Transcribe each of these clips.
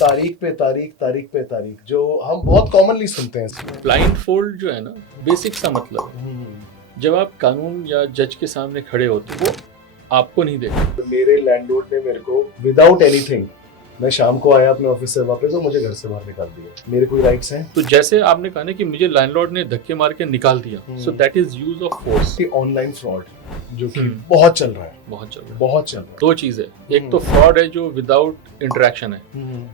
तारीख पे तारीख, तारीख पे तारीख, जो हम बहुत कॉमनली सुनते हैं। ब्लाइंड फोल्ड जो है ना, बेसिक सा मतलब है, जब आप कानून या जज के सामने खड़े होते वो आपको नहीं देखते। मेरे लैंडलॉर्ड ने मेरे को विदाउट एनीथिंग, मैं शाम को आया अपने ऑफिस से वापस और मुझे घर से बाहर निकाल दिया। मेरे कोई राइट्स हैं? तो जैसे आपने कहा ना कि मुझे लैंडलॉर्ड ने धक्के मार के निकाल दिया, सो that is use of force. Online fraud जो कि बहुत चल रहा है, बहुत चल रहा है, बहुत चल रहा है। दो चीजें, एक तो फ्रॉड है जो विदाउट इंटरेक्शन है,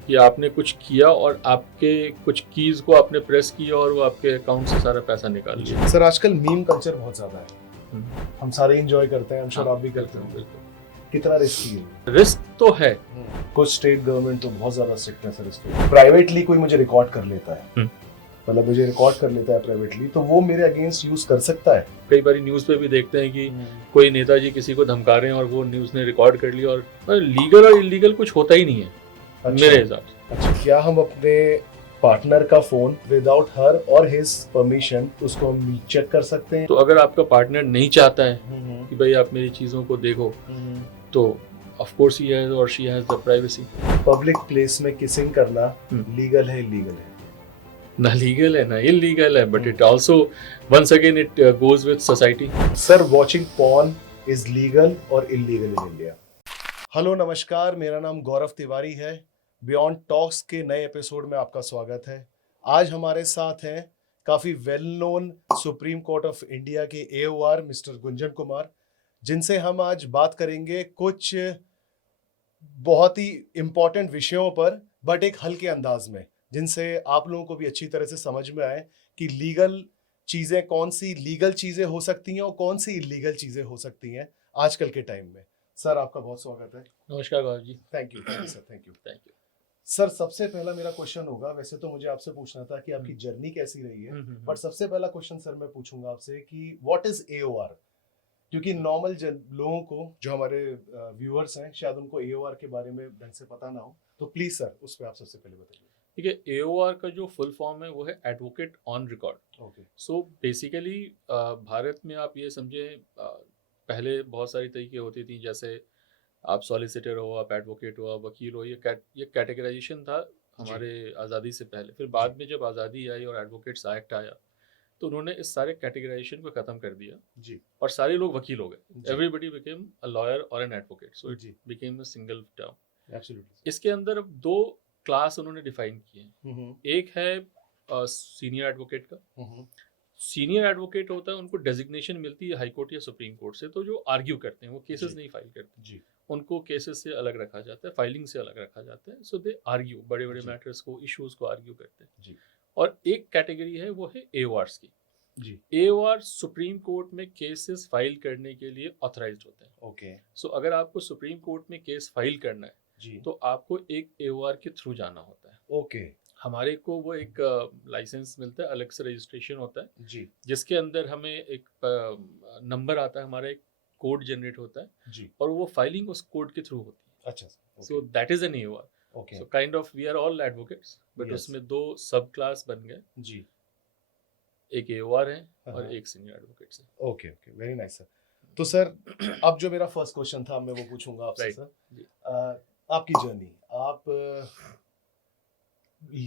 कि आपने कुछ किया और आपके कुछ कीज को आपने प्रेस किया और वो आपके अकाउंट से सारा पैसा निकाल लिया। सर आजकल मीम कल्चर बहुत ज्यादा है, हम सारे एंजॉय करते हैं, हम श्योर आप भी करते हैं। बिल्कुल, कितना रिस्की है? रिस्क तो है। कुछ स्टेट गवर्नमेंट तो बहुत ज्यादा स्ट्रिक्ट है सर इसके। प्राइवेटली कोई मुझे रिकॉर्ड कर लेता है, मतलब मुझे रिकॉर्ड कर लेता है प्राइवेटली, तो वो मेरे अगेंस्ट यूज कर सकता है। कई बार न्यूज पे भी देखते हैं कि कोई नेताजी किसी को धमका रहे हैं और वो न्यूज ने रिकॉर्ड कर लिया, और लीगल और इलीगल कुछ होता ही नहीं है। अच्छा, मेरे हिसाब से अच्छा, क्या हम अपने पार्टनर का फोन विदाउट हर और हिज परमिशन उसको हम चेक कर सकते हैं? तो अगर आपका पार्टनर नहीं चाहता है कि भाई आप मेरी चीजों को देखो, तो ऑफ कोर्स ही हैज और she has the privacy. Public place में किसिंग करना लीगल है, इलीगल है? ना लीगल है ना इलीगल है, but it also once again it goes with society. Sir watching porn is legal और इलीगल इन इंडिया? हेलो नमस्कार, मेरा नाम गौरव तिवारी है। बियॉन्ड टॉक्स के नए एपिसोड में आपका स्वागत है। आज हमारे साथ हैं काफी well known supreme court of India के AOR मिस्टर गुंजन कुमार, जिनसे हम आज बात करेंगे कुछ बहुत ही इंपॉर्टेंट विषयों पर, बट एक हल्के अंदाज में, जिनसे आप लोगों को भी अच्छी तरह से समझ में आए कि लीगल चीजें कौन सी लीगल चीजें हो सकती हैं और कौन सी इलीगल चीजें हो सकती हैं आजकल के टाइम में। सर आपका बहुत स्वागत है। नमस्कार Gaurav ji. Thank you sir, thank you. Thank you sir सबसे पहला मेरा क्वेश्चन होगा, वैसे तो मुझे आपसे पूछना था कि आपकी जर्नी कैसी रही है, बट सबसे पहला क्वेश्चन सर मैं पूछूंगा आपसे कि व्हाट इज AOR, क्योंकि नॉर्मल लोगों को, जो हमारे व्यूअर्स हैं, शायद उनको AOR के बारे में ढंग से पता ना हो, तो प्लीज सर उस पर आप सबसे पहले बताइए। ठीक है, AOR का जो फुल फॉर्म है वो है advocate on record. Okay. So basically Bharat में आप ये समझे, पहले बहुत सारी तरीके होती थी, जैसे आप सॉलिसिटर हो, आप एडवोकेट हो, आप वकील हो, ये कैटेगराइजेशन था हमारे आज़ादी से पहले। फिर बाद में जब आज़ादी आई और एडवोकेट्स एक्ट आया, तो उन्होंने इस सारे कैटेगराइजेशन को ख़त्म कर दिया जी, और सारे लोग वकील हो गए। एवरीबडी बिकेम अ लॉयर और an advocate, so it became a single term. Absolutely. इसके अंदर अब दो क्लास उन्होंने डिफाइन किए हैं। एक है सीनियर एडवोकेट का। सीनियर एडवोकेट होता है, उनको डेजिग्नेशन मिलती है हाई कोर्ट या सुप्रीम कोर्ट से, तो जो आर्ग्यू करते हैं, वो केसेस नहीं फाइल करते जी, उनको केसेस से अलग रखा जाता है, फाइलिंग से अलग रखा जाता है। सो दे आर्ग्यू, बड़े बड़े मैटर्स को, इश्यूज को आर्ग्यू करते हैं जी। और एक कैटेगरी है वो है AORs की। जी, AOR सुप्रीम कोर्ट में केसेस फाइल करने के लिए ऑथराइज्ड होते हैं। ओके। सो अगर आपको सुप्रीम कोर्ट में केस फाइल करना है, जी, तो आपको एक AOR के थ्रू जाना होता है। ओके। हमारे को वो एक लाइसेंस मिलता है, अलग से रजिस्ट्रेशन होता है, जी, जिसके अंदर हमें एक नंबर आता है, हमारा एक कोड जनरेट होता है जी। और वो फाइलिंग उस कोड के थ्रू होती है। अच्छा, so that is an AOR। Okay. So kind of we are all advocates, but Yes. उसमें दो सब क्लास बन गए, जी, एक AOR है और हाँ। एक सीनियर एडवोकेट्स है। Okay, okay, very nice sir. तो सर अब जो मेरा फर्स्ट क्वेश्चन था मैं वो पूछूंगा आपसे। राइट सर जी। आपकी जर्नी, आप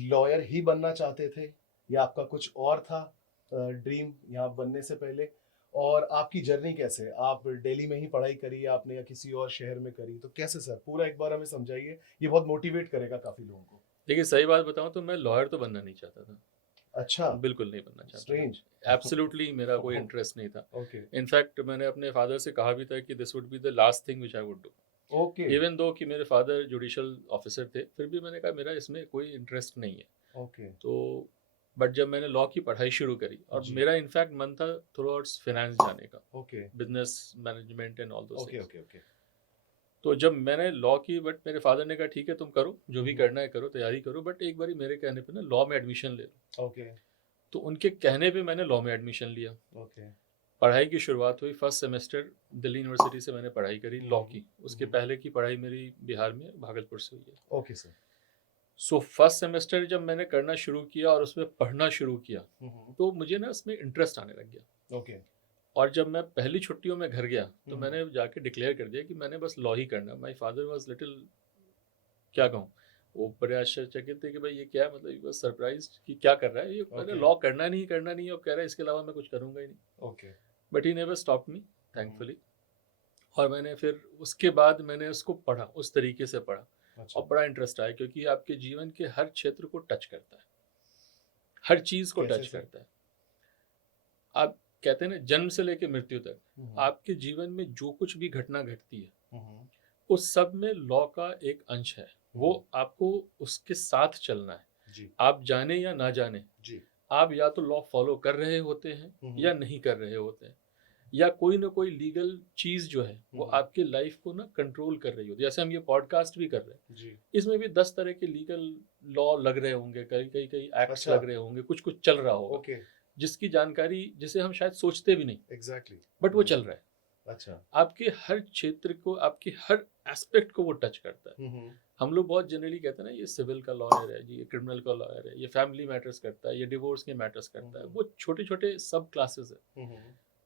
लॉयर ही बनना चाहते थे या आपका कुछ और था ड्रीम यहाँ बनने से पहले? और आपकी जर्नी कैसे, आप दिल्ली में ही पढ़ाई करी आपने या किसी और शहर में करी, तो कैसे सर पूरा एक बार हमें समझाइए, ये बहुत मोटिवेट करेगा काफी लोगों को। देखिए, सही बात बताऊं तो मैं लॉयर तो बनना नहीं चाहता था। अच्छा, बिल्कुल नहीं बनना चाहता। स्ट्रेंज। एब्सोल्युटली मेरा कोई इंटरेस्ट नहीं था। ओके, इनफैक्ट मैंने अपने फादर से कहा भी था कि this would be the last thing which I would do. Okay, even though कि मेरे फादर जुडिशियल ऑफिसर थे, फिर भी मैंने कहा मेरा इसमें कोई इंटरेस्ट नहीं है। ओके। तो बट जब मैंने लॉ की पढ़ाई शुरू करी, और जी। मेरा इनफैक्ट मन था थ्रू आउट्स फिनेंस जाने का, okay, business management and all those okay, things. Okay, okay. तो जब मैंने लॉ की, बट मेरे फादर ने कहा ठीक है तुम करो जो भी करना है करो, तैयारी करो, बट एक बारी मेरे कहने पे ना लॉ में एडमिशन ले लो। ओके, तो उनके कहने पे मैंने लॉ में एडमिशन लिया। ओके। पढ़ाई की शुरुआत हुई, फर्स्ट सेमेस्टर दिल्ली यूनिवर्सिटी से मैंने पढ़ाई करी लॉ की। उसके पहले की पढ़ाई मेरी बिहार में भागलपुर से हुई है। Okay sir. So first semester जब मैंने करना शुरू किया और उसमें पढ़ना शुरू किया, तो मुझे ना उसमें इंटरेस्ट आने लग गया। ओके, और जब मैं पहली छुट्टियों में घर गया, तो मैंने जाके डिक्लेयर कर दिया कि मैंने बस लॉ ही करना। माई फादर वॉज लिटिल, क्या कहूँ, वो बड़े आश्चर्यचकित थे कि भाई ये क्या है, मतलब ये सरप्राइज कि क्या कर रहा है ये, मैंने Okay. लॉ करना नहीं और कह रहा है इसके अलावा मैं कुछ करूंगा ही नहीं। Okay. But he never stop me, thankfully. और मैंने फिर उसके बाद मैंने उसको पढ़ा, उस तरीके से पढ़ा, अच्छा, और बड़ा इंटरेस्ट आया, क्योंकि आपके जीवन के हर क्षेत्र को टच करता है, हर चीज को कैसे टच सर? करता है। आप कहते हैं ना, जन्म से लेकर मृत्यु तक हम्म, आपके जीवन में जो कुछ भी घटना घटती है, हम्म, उस सब में लॉ का एक अंश है। वो आपको उसके साथ चलना है, जी, आप जाने या ना जाने। जी, आप या तो लॉ फॉलो कर रहे होते हैं या नहीं कर रहे होते हैं, या कोई ना कोई लीगल चीज जो है वो आपके लाइफ को ना कंट्रोल कर रही होती है। जैसे हम ये पॉडकास्ट भी कर रहे हैं, जी, इसमें भी 10 तरह के लीगल लॉ लग रहे होंगे, कई कई कई एक्ट्स अच्छा, लग रहे होंगे, कुछ कुछ चल रहा होगा, ओके, जिसकी जानकारी जिसे हम शायद सोचते भी नहीं, एग्जैक्टली, बट वो चल रहा है। अच्छा, आपके हर क्षेत्र को, आपके हर एस्पेक्ट को वो टच करता है। हम्म, हम लोग बहुत जनरली कहते हैं ना, ये सिविल का लॉयर है जी, ये क्रिमिनल का लॉयर है, ये फैमिली मैटर्स करता है, ये डिवोर्स के मैटर्स करता है, वो छोटे छोटे सब क्लासेस है।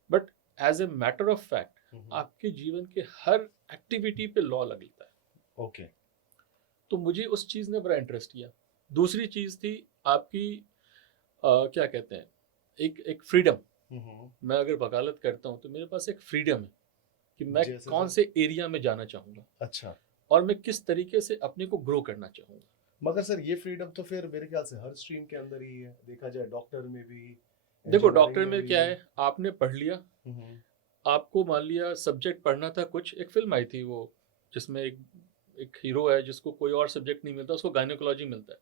But as a matter of fact आपके जीवन के हर एक्टिविटी पे लॉ लगता है। ओके, तो मुझे उस चीज़ ने बड़ा इंटरेस्ट किया। दूसरी चीज़ थी आपकी क्या कहते हैं, एक एक फ्रीडम। मैं अगर वकालत करता हूँ तो मेरे पास एक फ्रीडम है कि मैं जैसे कौन सर? से एरिया में जाना चाहूँगा अच्छा, और मैं किस तरीके से अपने को ग्रो करना चाहूँगा। मगर सर ये फ्रीडम तो फिर मेरे ख्याल से हर स्ट्रीम के अंदर ही है, देखा जाए डॉक्टर में भी, देखो इंजीनियरिंग डॉक्टर में में भी। क्या है, आपने पढ़ लिया, हम्म, आपको मान लिया सब्जेक्ट पढ़ना था कुछ, एक फिल्म आई थी वो जिसमें एक एक हीरो है जिसको कोई और सब्जेक्ट नहीं मिलता, उसको गायनेकोलॉजी मिलता है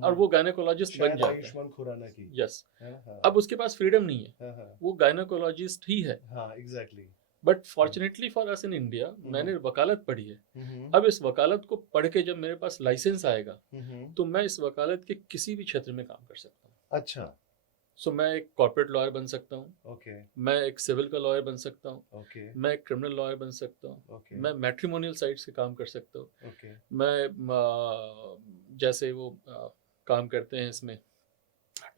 और वो गायनेकोलॉजिस्ट बन शायद जाता है। आयुष्मान खुराना की। यस। हाँ, हाँ, अब उसके पास फ्रीडम नहीं है, हाँ, हाँ, वो गायनेकोलॉजिस्ट ही है। हाँ, exactly, but fortunately for us in India मैंने वकालत पढ़ी है। अब इस वकालत को पढ़ के जब मेरे पास लाइसेंस आएगा तो मैं इस वकालत के किसी भी क्षेत्र में काम कर सकता हूँ। अच्छा, सो मैं एक कॉर्पोरेट लॉयर बन सकता हूँ, ओके, मैं एक सिविल का लॉयर बन सकता हूँ, ओके, मैं एक क्रिमिनल लॉयर बन सकता हूँ, ओके, मैं मैट्रिमोनियल साइट से काम कर सकता हूँ, ओके, मैं जैसे वो काम करते हैं इसमें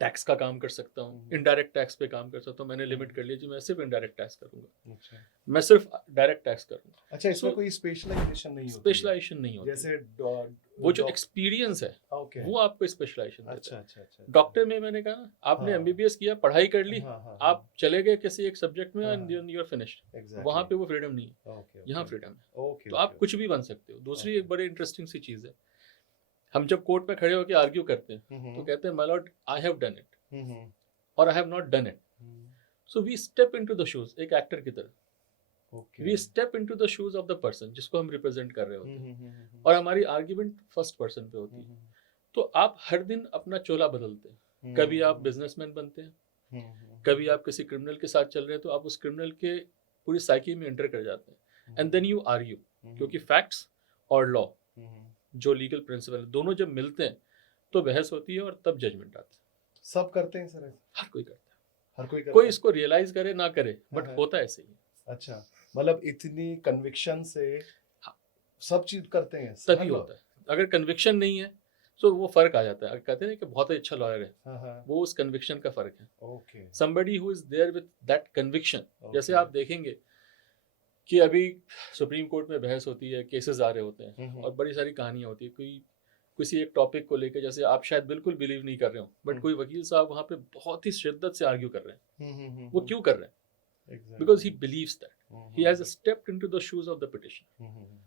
टैक्स का काम कर सकता हूँ, इनडायरेक्ट टैक्स पे काम कर सकता हूँ। मैंने लिमिट कर लिया जी, मैं सिर्फ इनडायरेक्ट टैक्स करूंगा, अच्छा, मैं सिर्फ डायरेक्ट टैक्स करूंगा। अच्छा, इसमें So, कोई स्पेशलाइजेशन नहीं होती है? स्पेशलाइजेशन नहीं होती, जैसे वो जो एक्सपीरियंस है ओके, वो आपको स्पेशलाइजेशन देता अच्छा, है। अच्छा, अच्छा, डॉक्टर में मैंने कहा आपने हाँ। एमबीबीएस किया, पढ़ाई कर ली, हाँ, हाँ, आप चले गए किसी एक सब्जेक्ट में हाँ, and you are finished. Exactly, वहां पे वो फ्रीडम नहीं है, ओके, यहाँ फ्रीडम है। ओके, तो आप कुछ भी बन सकते हो। दूसरी एक बड़ी इंटरेस्टिंग सी चीज है, हम जब कोर्ट में खड़े होकर आर्ग्यू करते हैं तो कहते हैं my lord I have done it और I have not done it. So we step into the shoes, एक एक्टर की तरह okay, we step into the shoes of the person जिसको हम रिप्रेजेंट कर रहे होते हैं, और हमारी आर्ग्यूमेंट फर्स्ट पर्सन पे होती है। तो आप हर दिन अपना चोला बदलते हैं, कभी आप बिजनेसमैन बनते हैं, कभी आप किसी क्रिमिनल के साथ चल रहे हैं तो आप उस क्रिमिनल के पूरी साइकी में एंटर कर जाते हैं, एंड देन यू आर्ग्यू, क्योंकि फैक्ट्स और लॉ जो लीगल प्रिंसिपल दोनों जब मिलते हैं तो बहस होती है और तब जजमेंट आता है। सब करते हैं सर? हर कोई करता हर कोई है, करता कोई है? इसको रियलाइज करे ना करे, बट हाँ, होता है ऐसे ही। अच्छा, मतलब इतनी कन्विक्शन से हाँ। सब चीज करते हैं तभी हर होता है, अगर कन्विक्शन नहीं है तो वो फर्क आ जाता है। कहते हैं कि बहुत ही अच्छा लॉयर है, हाँ, वो उस कन्विक्शन का फर्क है। Okay, somebody who is there with that conviction, जैसे Okay. आप देखेंगे कि अभी सुप्रीम कोर्ट में बहस होती है, केसेस आ रहे होते हैं और बड़ी सारी कहानियां होती है, कोई किसी एक टॉपिक को लेकर, जैसे आप शायद बिल्कुल बिलीव नहीं कर रहे हो, बट कोई वकील साहब वहां पे बहुत ही शिद्दत से आर्ग्यू कर रहे हैं। वो क्यों कर रहे हैं? Because he believes that he has stepped into the shoes of the petition.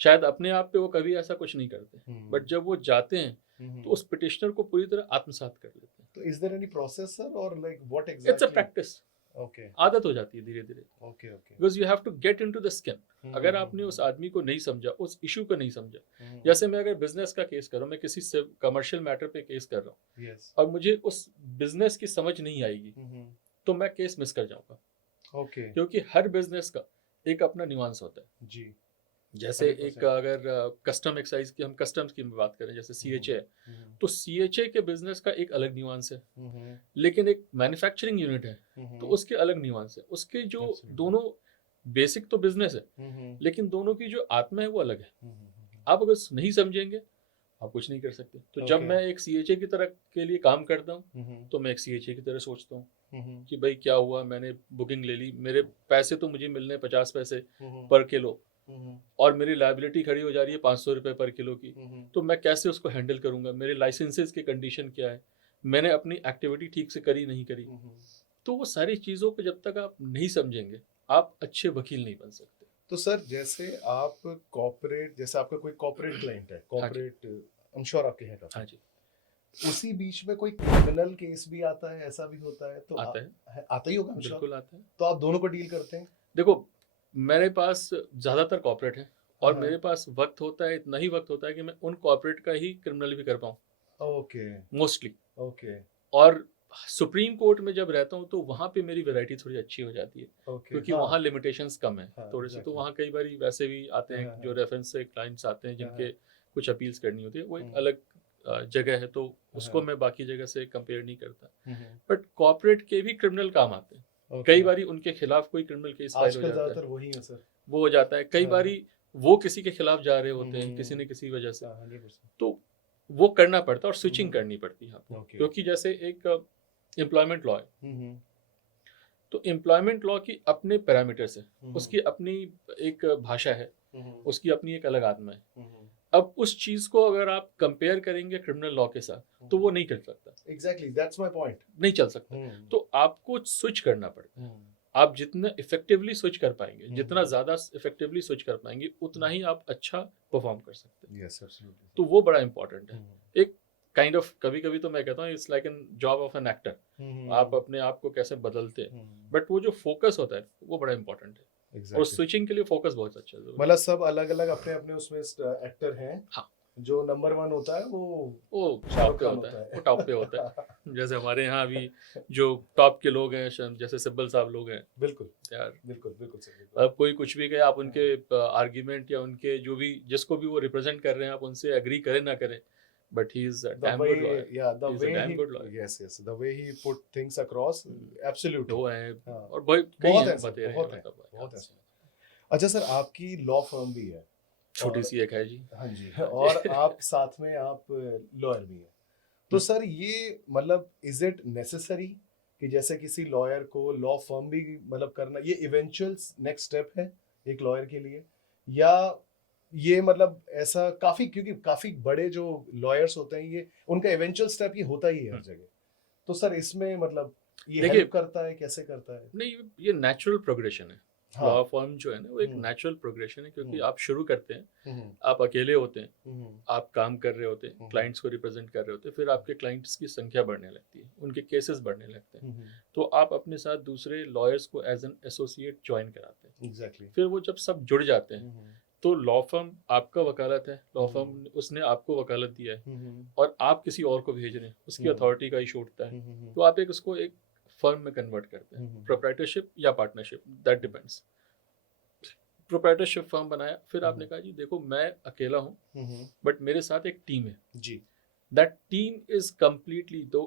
शायद अपने आप पे वो कभी ऐसा कुछ नहीं करते, बट जब वो जाते हैं तो उस पिटिशनर को पूरी तरह आत्मसात कर लेते हैं। तो is there any process sir, और like what it's a exactly? Practice, okay, आदत हो जाती है धीरे धीरे, okay, okay, because you have to get into the skin. अगर आपने उस आदमी को नहीं समझा, उस इशू को नहीं समझा, जैसे मैं अगर बिजनेस का केस कर रहा हूँ, मैं किसी से कमर्शियल मैटर पे केस कर रहा हूँ यस, और मुझे उस बिजनेस की समझ नहीं आएगी तो मैं केस मिस कर जाऊंगा, ओके, क्योंकि हर बिजनेस का एक अपना निवांस होता है। जी, जैसे 100%. एक अगर कस्टम एक्साइज की, हम कस्टम्स की बात करें, जैसे सीएचए है, तो सीएचए के बिजनेस का एक अलग निवांस है, लेकिन एक मैन्युफैक्चरिंग यूनिट है तो उसके अलग निवांस है। उसके जो Absolutely. दोनों बेसिक तो बिजनेस है, लेकिन दोनों की जो आत्मा है वो अलग है। आप अगर नहीं समझेंगे आप कुछ नहीं कर सकते। तो जब Okay. मैं एक सीएचए की तरह के लिए काम करता हूँ तो मैं एक सीएचए की तरह सोचता हूँ कि भाई क्या हुआ, मैंने बुकिंग ले ली, मेरे पैसे तो मुझे मिलने 50 पैसे पर किलो, और मेरी लायबिलिटी खड़ी हो जा रही है 500 रुपये पर किलो की, तो मैं कैसे उसको हैंडल करूंगा? मेरे लाइसेंसेस की कंडीशन क्या है? मैंने अपनी एक्टिविटी ठीक से करी नहीं करी? तो वो सारी चीज़ों को जब तक आप नहीं समझेंगे, आप अच्छे वकील नहीं बन सकते। तो सर जैसे आप कॉर्पोरेट, जैसे आपका कोई कॉर्पोरेट क्लाइंट है, कॉर्पोरेट आई एम श्योर आपके हैं हाँ काफी, जी, उसी बीच में कोई क्रिमिनल केस भी आता है, ऐसा भी होता है? तो आता है, आता ही होगा I'm sure। बिल्कुल आता है। तो आप दोनों को डील करते हैं? देखो, मेरे पास ज़्यादातर कॉर्पोरेट है और हाँ। मेरे पास वक्त होता है, इतना ही वक्त होता है कि मैं उन कॉर्पोरेट का ही क्रिमिनल भी कर पाऊँ, ओके मोस्टली। ओके और सुप्रीम कोर्ट में जब रहता हूँ तो वहाँ पे मेरी वैरायटी थोड़ी अच्छी हो जाती है, ओके। क्योंकि हाँ वहाँ लिमिटेशंस कम है हाँ थोड़े से। तो exactly। वहाँ कई बार वैसे भी आते हाँ, हैं हाँ, जो रेफरेंस से क्लाइंट्स आते हैं हाँ, जिनके कुछ अपील्स करनी होती है, वो एक हम्म, अलग जगह है, तो उसको हाँ, मैं बाकी जगह से कंपेयर नहीं करता। हम्म, बट कॉर्पोरेट के भी क्रिमिनल काम आते हैं, ओके। कई बारी उनके खिलाफ कोई क्रिमिनल केस फाइल हो आजकल जाता है, ज्यादातर वही है सर। वो हो जाता है। कई हाँ, बारी वो किसी के खिलाफ जा रहे होते हैं किसी हम्म, न किसी वजह से, हाँ 100%। तो वो करना पड़ता है और स्विचिंग हम्म, करनी पड़ती है आपको, ओके। क्योंकि जैसे एक एम्प्लॉयमेंट लॉ है, हम्म, तो एम्प्लॉयमेंट लॉ की अपने पैरामीटर्स है, हम्म, उसकी अपनी एक भाषा है, हम्म, उसकी अपनी एक अलग आत्मा है। हम्म, अब उस चीज को अगर आप कंपेयर करेंगे क्रिमिनल लॉ के साथ तो वो नहीं कर सकता, एग्जैक्टली दैट्स माय पॉइंट। नहीं चल सकता। तो आपको स्विच करना पड़ता है। आप जितना इफेक्टिवली स्विच कर पाएंगे, जितना ज्यादा इफेक्टिवली स्विच कर पाएंगे, उतना ही आप अच्छा परफॉर्म कर सकते हैं। Yes absolutely. तो वो बड़ा इंपॉर्टेंट है। एक काइंड ऑफ, कभी कभी तो मैं कहता हूँ it's like an job of an actor. आप अपने आप को कैसे बदलते हैं, बट वो जो फोकस होता है वो बड़ा इंपॉर्टेंट है। और एग्जैक्टली। स्विचिंग के लिए फोकस बहुत अच्छा है। मतलब सब अलग अलग अपने अपने उसमें एक्टर हैं। हाँ, जो नंबर 1 होता है वो वो शाहरुख टॉप पे खान होता है, होता वो टॉप पे होता है। जैसे हमारे यहाँ अभी जो टॉप के लोग हैं, जैसे सिब्बल साहब लोग हैं बिल्कुल यार, बिल्कुल बिल्कुल सर बिल्कुल। अब कोई कुछ भी कहे, आप उनके आर्ग्यूमेंट या उनके जो भी जिसको भी वो रिप्रेजेंट कर रहे हैं, आप उनसे एग्री करें ना करें, but he is a the dam way good lawyer, yeah the he is a way dam he good lawyer. yes the way he put things across absolutely। वो हैं हाँ, और बहुत कई बहुत हैं है सर, बतेरे हैं, बहुत है मतलब बहुत है। अच्छा सर, आपकी लॉ फर्म भी है छोटी और सी एक है जी। हाँ जी, हाँ जी। और आप साथ में आप लॉयर भी हैं। तो सर ये मतलब इज इट नेसेसरी कि जैसे किसी लॉयर को लॉ फर्म भी मतलब करना, ये इवेंचुअल नेक्स्ट स्टेप है एक लॉयर के लिए, या ये मतलब ऐसा काफी, क्योंकि काफी बड़े जो लॉयर्स होते हैं ये उनका इवेंचुअल स्टेप ये होता ही है हर जगह। तो सर इसमें मतलब ये देखिए, हेल्प करता है, कैसे करता है? नहीं, ये नेचुरल प्रोग्रेशन है। हाँ। लॉ फॉर्म जो है ना, वो एक नेचुरल प्रोग्रेशन है, क्योंकि आप शुरू करते हैं, आप अकेले होते हैं, आप काम कर रहे होते हैं, क्लाइंट्स को रिप्रेजेंट कर रहे होते हैं, फिर आपके क्लाइंट्स की संख्या बढ़ने लगती है, उनके केसेस बढ़ने लगते हैं, तो आप अपने साथ दूसरे लॉयर्स को एज एन एसोसिएट ज्वाइन कराते हैं। एग्जैक्टली। फिर वो जब सब जुड़ जाते हैं, तो लॉ फर्म आपका वकालत है, लॉ फर्म उसने आपको वकालत दिया है, और आप किसी और को भेज रहे हैं, उसकी अथॉरिटी का इशू उठता है, तो आप एक उसको एक फर्म में कन्वर्ट करते हैं, प्रोप्राइटरशिप या partnership, that depends. Proprietorship firm बनाया, फिर आपने कहा जी देखो मैं अकेला हूँ, बट मेरे साथ एक टीम है जी। दैट टीम इज कंप्लीटली, दो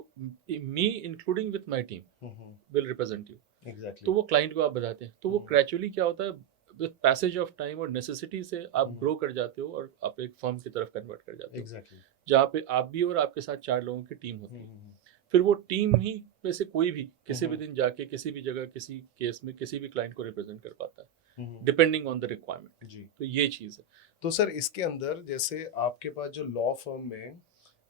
मी including with my team will represent you. Exactly. तो वो क्लाइंट को आप बताते हैं, तो वो ग्रेजुअली क्या होता है, विद पैसेज ऑफ टाइम और नेसेसिटी से आप ग्रो कर जाते हो और आप एक फर्म की तरफ कन्वर्ट कर जाते हो, एग्जैक्टली। जहाँ पे आप भी और आपके साथ 4 लोगों की टीम होती है। फिर वो टीम ही में से कोई भी किसी भी दिन जाके किसी भी जगह किसी केस में किसी भी क्लाइंट को रिप्रेजेंट कर पाता है, डिपेंडिंग ऑन द रिक्वायरमेंट जी। तो ये चीज़ है। तो सर इसके अंदर जैसे आपके पास जो लॉ फर्म में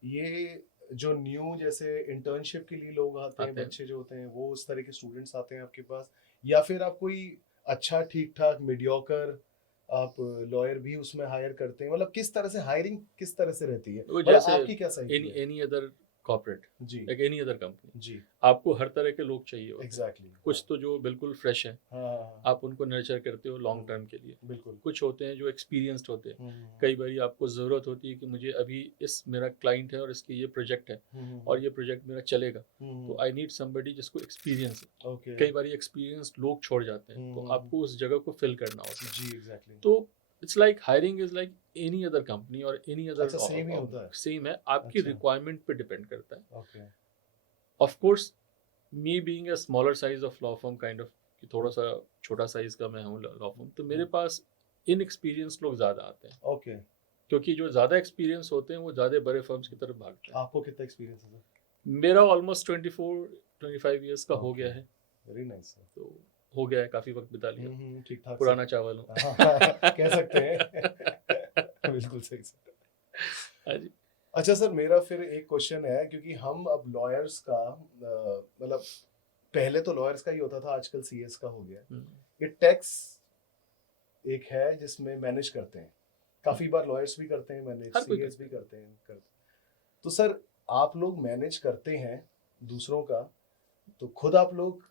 ये जो न्यू जैसे इंटर्नशिप के लिए लोग आते हैं, बच्चे जो होते हैं वो उस तरह के स्टूडेंट्स आते हैं आपके पास, या फिर आप कोई अच्छा ठीक ठाक मीडियोकर आप लॉयर भी उसमें हायर करते हैं? मतलब किस तरह से हायरिंग किस तरह से रहती है, मतलब जैसे आपकी क्या साइकिल है? एनी अदर कॉर्पोरेट, जी लाइक एनी अदर कंपनी, जी। आपको हर तरह के लोग चाहिए होते हैं। एग्जैक्टली। कुछ तो जो बिल्कुल फ्रेश है, हाँ आप उनको नर्चर करते हो लॉन्ग टर्म के लिए। बिल्कुल। कुछ होते हैं जो एक्सपीरियंस्ड होते हैं, कई बार आपको ज़रूरत होती है कि मुझे अभी इस मेरा क्लाइंट है और इसकी ये प्रोजेक्ट है और ये प्रोजेक्ट मेरा चलेगा, तो आई नीड समबडी जिसको एक्सपीरियंस है। ओके। कई बार एक्सपीरियंस्ड लोग छोड़ जाते हैं, तो आपको उस जगह को फिल करना होता है। जी एग्जैक्टली। तो it's like hiring is like any other company और एनी अदर, अच्छा सेम ही होता है? सेम है, आपकी अच्छा। रिक्वायरमेंट पे डिपेंड करता है। Okay. Of course me being a smaller size of law firm kind of, कि थोड़ा सा छोटा साइज का मैं हूँ लॉ फर्म, तो मेरे पास इनएक्सपीरियंस्ड लोग ज़्यादा आते हैं, ओके। क्योंकि जो ज़्यादा एक्सपीरियंस होते हैं वो ज़्यादा बड़े फर्म्स की तरफ भागते हैं। आपको कितना एक्सपीरियंस है सर? मेरा ऑलमोस्ट 24-25 ईयर्स का हो गया है, वेरी नाइस सर। तो हो गया है, काफी वक्त बिता लिया, ठीक ठाक पुराना चावल हूँ। कह सकते हैं। बिल्कुल सही सर। हाँ जी। अच्छा सर, मेरा फिर एक क्वेश्चन है, क्योंकि हम अब लॉयर्स का मतलब पहले तो लॉयर्स का ही होता था, आजकल सीएस का हो गया। ये टैक्स एक है जिसमें मैनेज करते हैं, काफी बार लॉयर्स भी करते हैं मैनेज, हर कोई सीएस करता भी करते हैं। तो सर, आप लोग मैनेज करते हैं दूसरों का, तो खुद आप लोग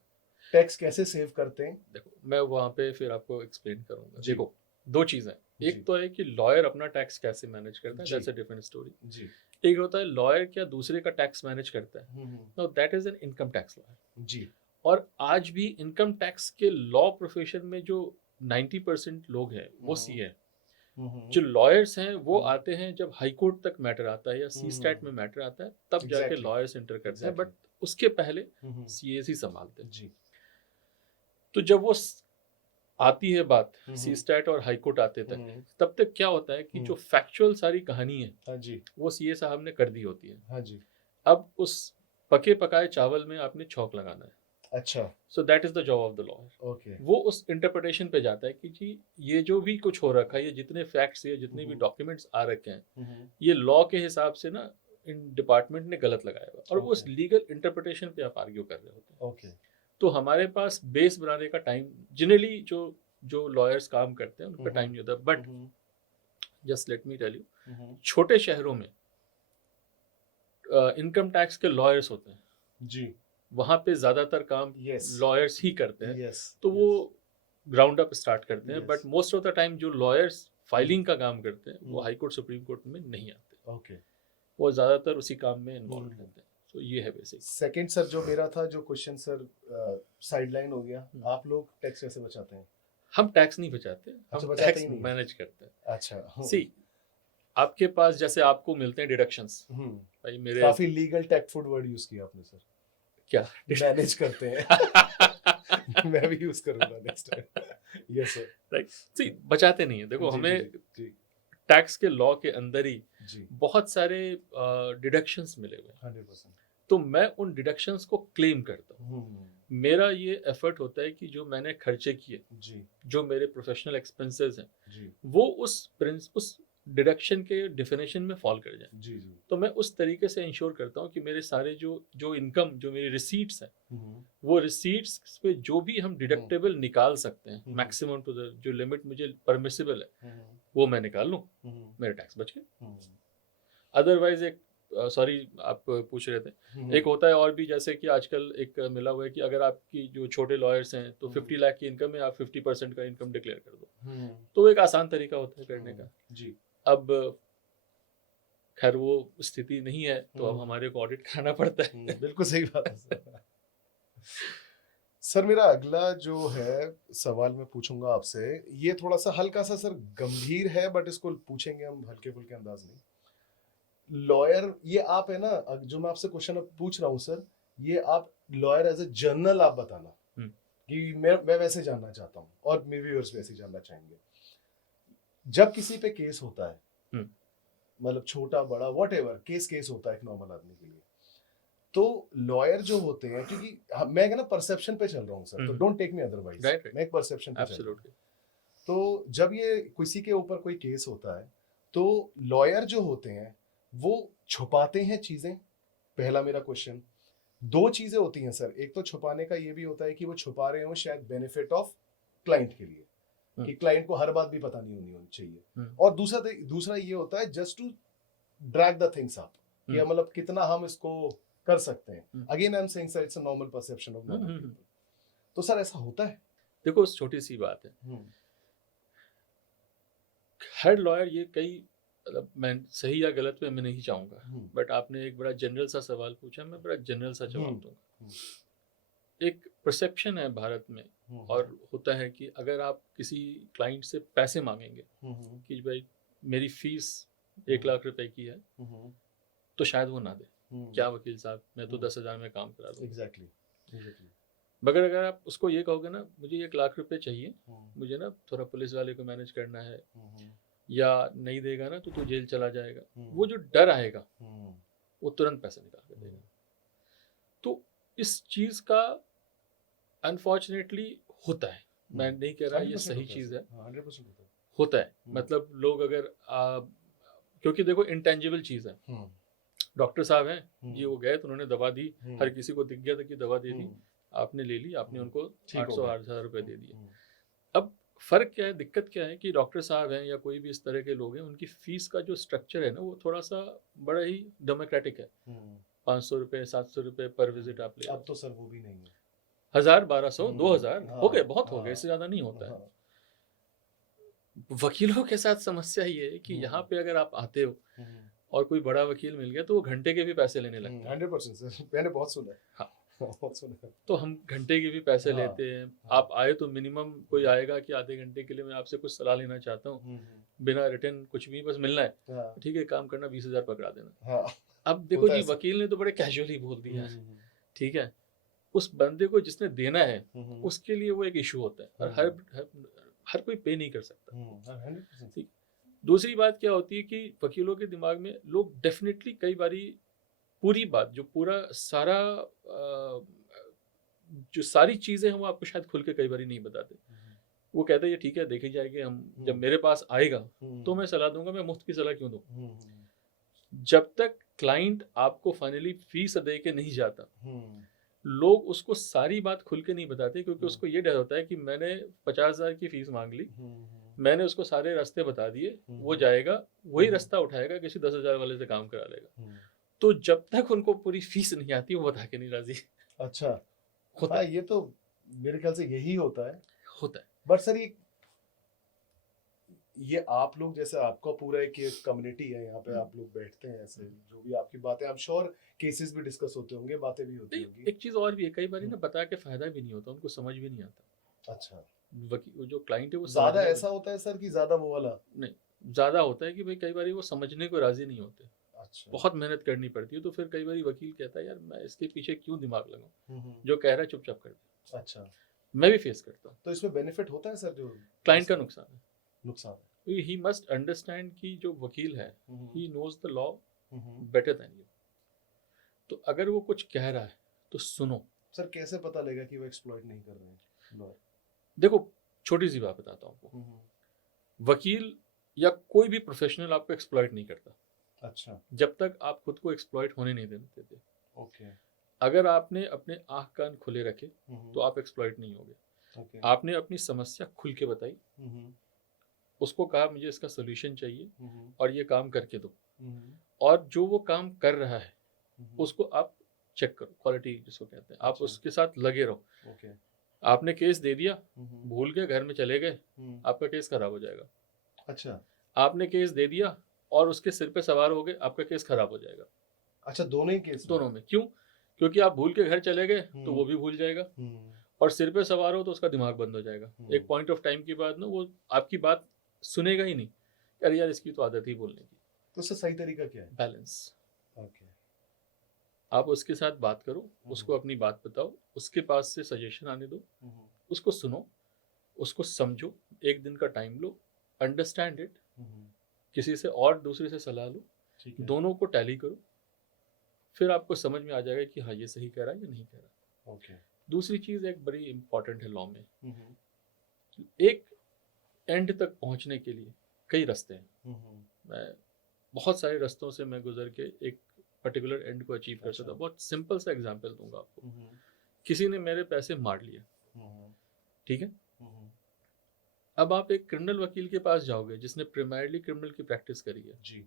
टैक्स कैसे सेव करते हैं? देखो, मैं वहाँ पे फिर आपको एक्सप्लेन करूंगा। जी। देखो, दो चीज़ें, जी। एक तो है कि लॉयर अपना टैक्स कैसे मैनेज करता है, जी। That's a different story. जी। एक होता है लॉयर क्या दूसरे का टैक्स मैनेज करता है, hmm, no that is an income tax lawyer. जी। और आज भी इनकम टैक्स के लॉ प्रोफेशन में जो 90% लोग हैं वो सी है। जो लॉयर्स हैं वो आते हैं जब हाई कोर्ट तक मैटर आता है या सी स्टैट में मैटर आता है, तब जाके Exactly. लॉयर्स इंटर करते हैं, Exactly. बट उसके पहले हम्म, सीएस ही संभालते हैं। जी। तो जब वो आती है बात हम्म, सी स्टैट और हाई कोर्ट आते तक, हम्म, तब तक क्या होता है कि जो फैक्चुअल सारी कहानी है हाँ जी। वो सीए साहब ने कर दी होती है। हाँ जी। अब उस पके पकाए चावल में आपने छौंक लगाना है। अच्छा। So that is the job of the lawyer. Okay. वो उस इंटरप्रिटेशन पे जाता है कि जी ये जो भी कुछ हो रखा है, ये जितने फैक्ट्स, ये जितने भी डॉक्यूमेंट्स आ रखे हैं, ये लॉ के हिसाब से ना इन डिपार्टमेंट ने गलत लगाया हुआ, और वो उस लीगल इंटरप्रिटेशन पे आप आर्ग्यू कर रहे होते हैं। ओके। तो हमारे पास बेस बनाने का टाइम, जनरली जो जो लॉयर्स काम करते हैं उनका टाइम नहीं होता, but just let me tell you, छोटे शहरों में इनकम टैक्स के लॉयर्स होते हैं जी। वहां पे ज्यादातर काम Yes. लॉयर्स ही करते हैं। Yes. तो वो ग्राउंड अप स्टार्ट करते हैं, Yes. But most of the time जो लॉयर्स फाइलिंग का काम करते हैं वो हाई कोर्ट सुप्रीम कोर्ट में नहीं आते। ओके। वो ज्यादातर उसी काम में इन्वॉल्व रहते हैं। तो ये है बेसिक। सेकंड सर, जो मेरा था जो क्वेश्चन सर, साइडलाइन हो गया, आप लोग टैक्स कैसे बचाते हैं? हम टैक्स नहीं बचाते, अच्छा, हम बचाते टैक्स ही नहीं हैं। मैनेज करते हैं। अच्छा। सी, आपके पास जैसे आपको मिलते हैं डिडक्शंस, भाई मेरे काफी लीगल टैक्टफुल वर्ड यूज किया आपने सर, क्या मैनेज करते हैं। मैं भी यूज करूंगा next time. Yes sir. Right. See, बचाते नहीं है। देखो, जी, हमें जी, जी, टैक्स के लॉ के अंदर ही जी। बहुत सारे डिडक्शंस मिले हुए हैं। 100%। तो मैं उन डिडक्शंस को क्लेम करता हूँ। मेरा ये एफर्ट होता है कि जो मैंने खर्चे किए, जी, जो मेरे प्रोफेशनल एक्सपेंसेस हैं, जी, वो उस डिडक्शन के डेफिनेशन में फॉल कर जाए। जी, जी। तो मैं उस तरीके से इंश्योर करता हूँ कि मेरे सारे जो जो इनकम, जो मेरी रिसीट्स हैं, हम्म, वो रिसीट्स पे जो भी हम डिडक्टेबल निकाल सकते हैं, मैक्सिमम टू द जो लिमिट मुझे परमिसिबल है, वो मैं निकाल लूँ, मेरे टैक्स बच गए। अदरवाइज एक सॉरी, आप पूछ रहे थे, एक होता है और भी, जैसे कि आजकल एक मिला हुआ है कि अगर आपकी जो छोटे लॉयर्स हैं तो 50 लाख की इनकम है, आप 50% का इनकम डिक्लेयर कर दो। तो एक आसान तरीका होता है करने का। जी। अब खैर वो स्थिति नहीं है, तो अब हमारे को ऑडिट कराना पड़ता है। बिल्कुल सही बात है सर। सर, मेरा अगला जो है सवाल मैं पूछूंगा आपसे, ये थोड़ा सा हल्का सा सर गंभीर है, बट इसको पूछेंगे हम हल्के फुल्के अंदाज में। लॉयर, ये आप है ना, जो मैं आपसे क्वेश्चन पूछ रहा हूँ सर, ये आप लॉयर एज ए जर्नल आप बताना कि मैं वैसे जानना चाहता हूँ और मेरे व्यूअर्स वैसे जानना चाहेंगे। जब किसी पे केस होता है, मतलब छोटा बड़ा व्हाटएवर केस होता है एक नॉर्मल आदमी के लिए, तो लॉयर जो होते हैं, क्योंकि मैं ना परसेप्शन पे चल रहा हूँ सर, तो डोंट टेक मी अदरवाइज, मैं एक परसेप्शन पे चल रहा हूँ। तो जब ये किसी के ऊपर कोई केस होता है, तो लॉयर जो होते हैं वो छुपाते हैं चीजें। पहला मेरा क्वेश्चन, दो चीजें होती हैं सर, एक तो छुपाने का ये भी होता है कि वो छुपा रहे हो शायद बेनिफिट ऑफ क्लाइंट के लिए, कि क्लाइंट को हर बात भी पता नहीं होनी चाहिए, और दूसरा ये होता है just to drag the things up, कि मतलब कितना हम इसको कर सकते हैं। Again I am saying sir, it's a normal perception of normal people. तो सर ऐसा होता है? देखो, छोटी सी बात है, हर लॉयर ये कई, मतलब मैं सही या गलत पे मैं नहीं चाहूंगा, बट आपने एक बड़ा जनरल सा सवाल पूछा, मैं बड़ा जनरल सा जवाब दूंगा। एक परसेप्शन है भारत में, और होता है कि अगर आप किसी क्लाइंट से पैसे मांगेंगे कि भाई मेरी फीस 1 लाख रुपए की है, तो शायद वो ना दे। क्या वकील साहब, मैं तो 10,000 में काम करा दूँ। एग्जैक्टली। मगर अगर आप उसको ये कहोगे ना, मुझे 1 लाख रुपए चाहिए, मुझे ना थोड़ा पुलिस वाले को मैनेज करना है, या नहीं देगा ना तो तू जेल चला जाएगा, वो जो डर आएगा वो तुरंत पैसा निकाल कर देगा। तो इस चीज का अनफॉर्चुनेटली होता है, मैं नहीं कह रहा ये सही चीज़ है, 100% होता है। होता है। मतलब लोग अगर क्योंकि देखो इंटेंजिबल चीज़ है। डॉक्टर साहब हैं जी, वो गए तो उन्होंने दवा दी, हर किसी को दिख गया था कि दवा दे दी, आपने ले ली, आपने उनको 800-8,000 रुपये दे दिए। अब फ़र्क क्या है, दिक्कत क्या है कि डॉक्टर साहब हैं या कोई भी इस तरह के लोग हैं, उनकी फ़ीस का जो स्ट्रक्चर है ना, वो थोड़ा सा बड़ा ही डेमोक्रेटिक है। 500 रुपये 700 रुपये पर विजिट आप ले, अब तो सर वो भी नहीं है। 1000 1200 2000 हो गए, बहुत हो गए, इससे ज़्यादा नहीं होता है। वकीलों के साथ समस्या ये है कि यहाँ पे अगर आप आते हो और कोई बड़ा वकील मिल गया तो वो घंटे के भी पैसे लेने लगते हैं। 100% सर, मैंने बहुत सुना है। हाँ, बहुत सुना है। तो हम घंटे के भी पैसे लेते हैं। आप आए तो मिनिमम कोई आएगा कि आधे घंटे के लिए मैं आपसे कुछ सलाह लेना चाहता हूँ, बिना रिटर्न कुछ भी, बस मिलना है, ठीक है, काम करना, 20,000 पकड़ा देना। अब देखो जी, वकील ने तो बड़े कैजुअली बोल दिया, ठीक है, उस बंदे को जिसने देना है उसके लिए वो एक इशू होता है, और हर कोई पे नहीं कर सकता। ठीक। दूसरी बात क्या होती है कि वकीलों के दिमाग में लोग डेफिनेटली कई बारी पूरी बात, जो पूरा सारा जो सारी चीजें हैं वो आपको शायद खुल के कई बारी नहीं बताते। वो कहते हैं ये ठीक है, देखी जाएगी, हम जब मेरे पास आएगा तो मैं सलाह दूंगा, मैं मुफ्त की सलाह क्यों दूं। जब तक क्लाइंट आपको फाइनली फीस दे के नहीं जाता, लोग उसको सारी बात खुल के नहीं बताते, क्योंकि उसको ये डर होता है कि मैंने 50,000 की फीस मांग ली, मैंने उसको सारे रास्ते बता दिए, वो जाएगा वही रास्ता उठाएगा, किसी 10,000 वाले से काम करा लेगा। तो जब तक उनको पूरी फीस नहीं आती वो बता के नहीं राजी। अच्छा, होता है। ये तो मेरे ख्याल से यही होता है। होता है। बट सर ये आप लोग, जैसे आपका पूरा एक कम्युनिटी है यहाँ पे, आप लोग बैठते हैं ऐसे, जो भी आपकी बातें, आई एम श्योर केसेस भी डिस्कस होते होंगे, बातें भी होती होंगी। एक चीज और भी है, कई बार ना बता के फायदा भी नहीं होता, उनको समझ भी नहीं आता। अच्छा, जो क्लाइंट है वो ज्यादा ऐसा होता है सर कि ज्यादा वो वाला नहीं, ज्यादा होता है कि भाई कई बार वो समझने को राजी नहीं होते। अच्छा, बहुत मेहनत करनी पड़ती है, तो फिर कई बार वकील कहता है यार मैं इसके पीछे क्यों दिमाग लगाऊं, जो कह रहा है चुपचाप कर दे। अच्छा, मैं भी फेस करता हूँ। तो इसमें बेनिफिट होता है सर, जो क्लाइंट का नुकसान है। नुकसान है, ही मस्ट अंडरस्टैंड कि जो वकील है he knows the law better than you. तो अगर वो कुछ कह रहा है तो सुनो। सर कैसे पता लगेगा कि वो एक्सप्लॉइट नहीं कर रहे हैं? देखो, छोटी सी बात बताता हूँ आपको, वकील या कोई भी प्रोफेशनल आपको एक्सप्लॉइट नहीं करता। अच्छा, जब तक आप खुद को एक्सप्लॉइट होने नहीं देते। ओके। अगर आपने अपने आंख कान खुले रखे तो आप एक्सप्लॉइट नहीं होगे। आपने अपनी समस्या खुल के बताई, उसको कहा मुझे इसका सोल्यूशन चाहिए और ये काम करके दो, और जो वो काम कर रहा है उसको आप चेक करो, क्वालिटी जिसको कहते हैं, आप उसके साथ लगे रहो। आपने केस दे दिया, भूल के घर में चले गए, आपका केस खराब हो जाएगा। अच्छा, आपने केस दे दिया और उसके सिर पे सवार हो गए, आपका केस खराब हो जाएगा। अच्छा, दोनों ही केस? दोनों में। क्यों? क्योंकि आप भूल के घर चले गए तो वो भी भूल जाएगा, और सिर पे सवार हो तो उसका दिमाग बंद हो जाएगा। एक पॉइंट ऑफ टाइम के बाद ना वो आपकी बात सुनेगा ही नहीं। अरे यार इसकी तो आदत ही बोलने की। तो उससे सही तरीका क्या है? बैलेंस। ओके। आप उसके साथ बात करो, उसको अपनी बात बताओ, उसके पास से सजेशन आने दो, उसको सुनो, उसको समझो, एक दिन का टाइम लो, अंडरस्टैंड इट, किसी से और दूसरे से सलाह लो, दोनों को टैली करो, फिर आपको समझ में आ जाएगा कि हाँ ये सही कह रहा है या नहीं कह रहा। ओके। दूसरी चीज एक बड़ी इंपॉर्टेंट है लॉ में, एक एंड तक पहुंचने के लिए कई रास्ते हैं। मैं बहुत सारे रास्तों से मैं गुजर के एक पर्टिकुलर एंड को अचीव कर सकता हूँ। बहुत सिंपल सा एग्जांपल दूंगा आपको। किसी ने मेरे पैसे मार लिए, ठीक है, अब आप एक क्रिमिनल वकील के पास जाओगे जिसने प्राइमरीली क्रिमिनल की प्रैक्टिस करी है जी,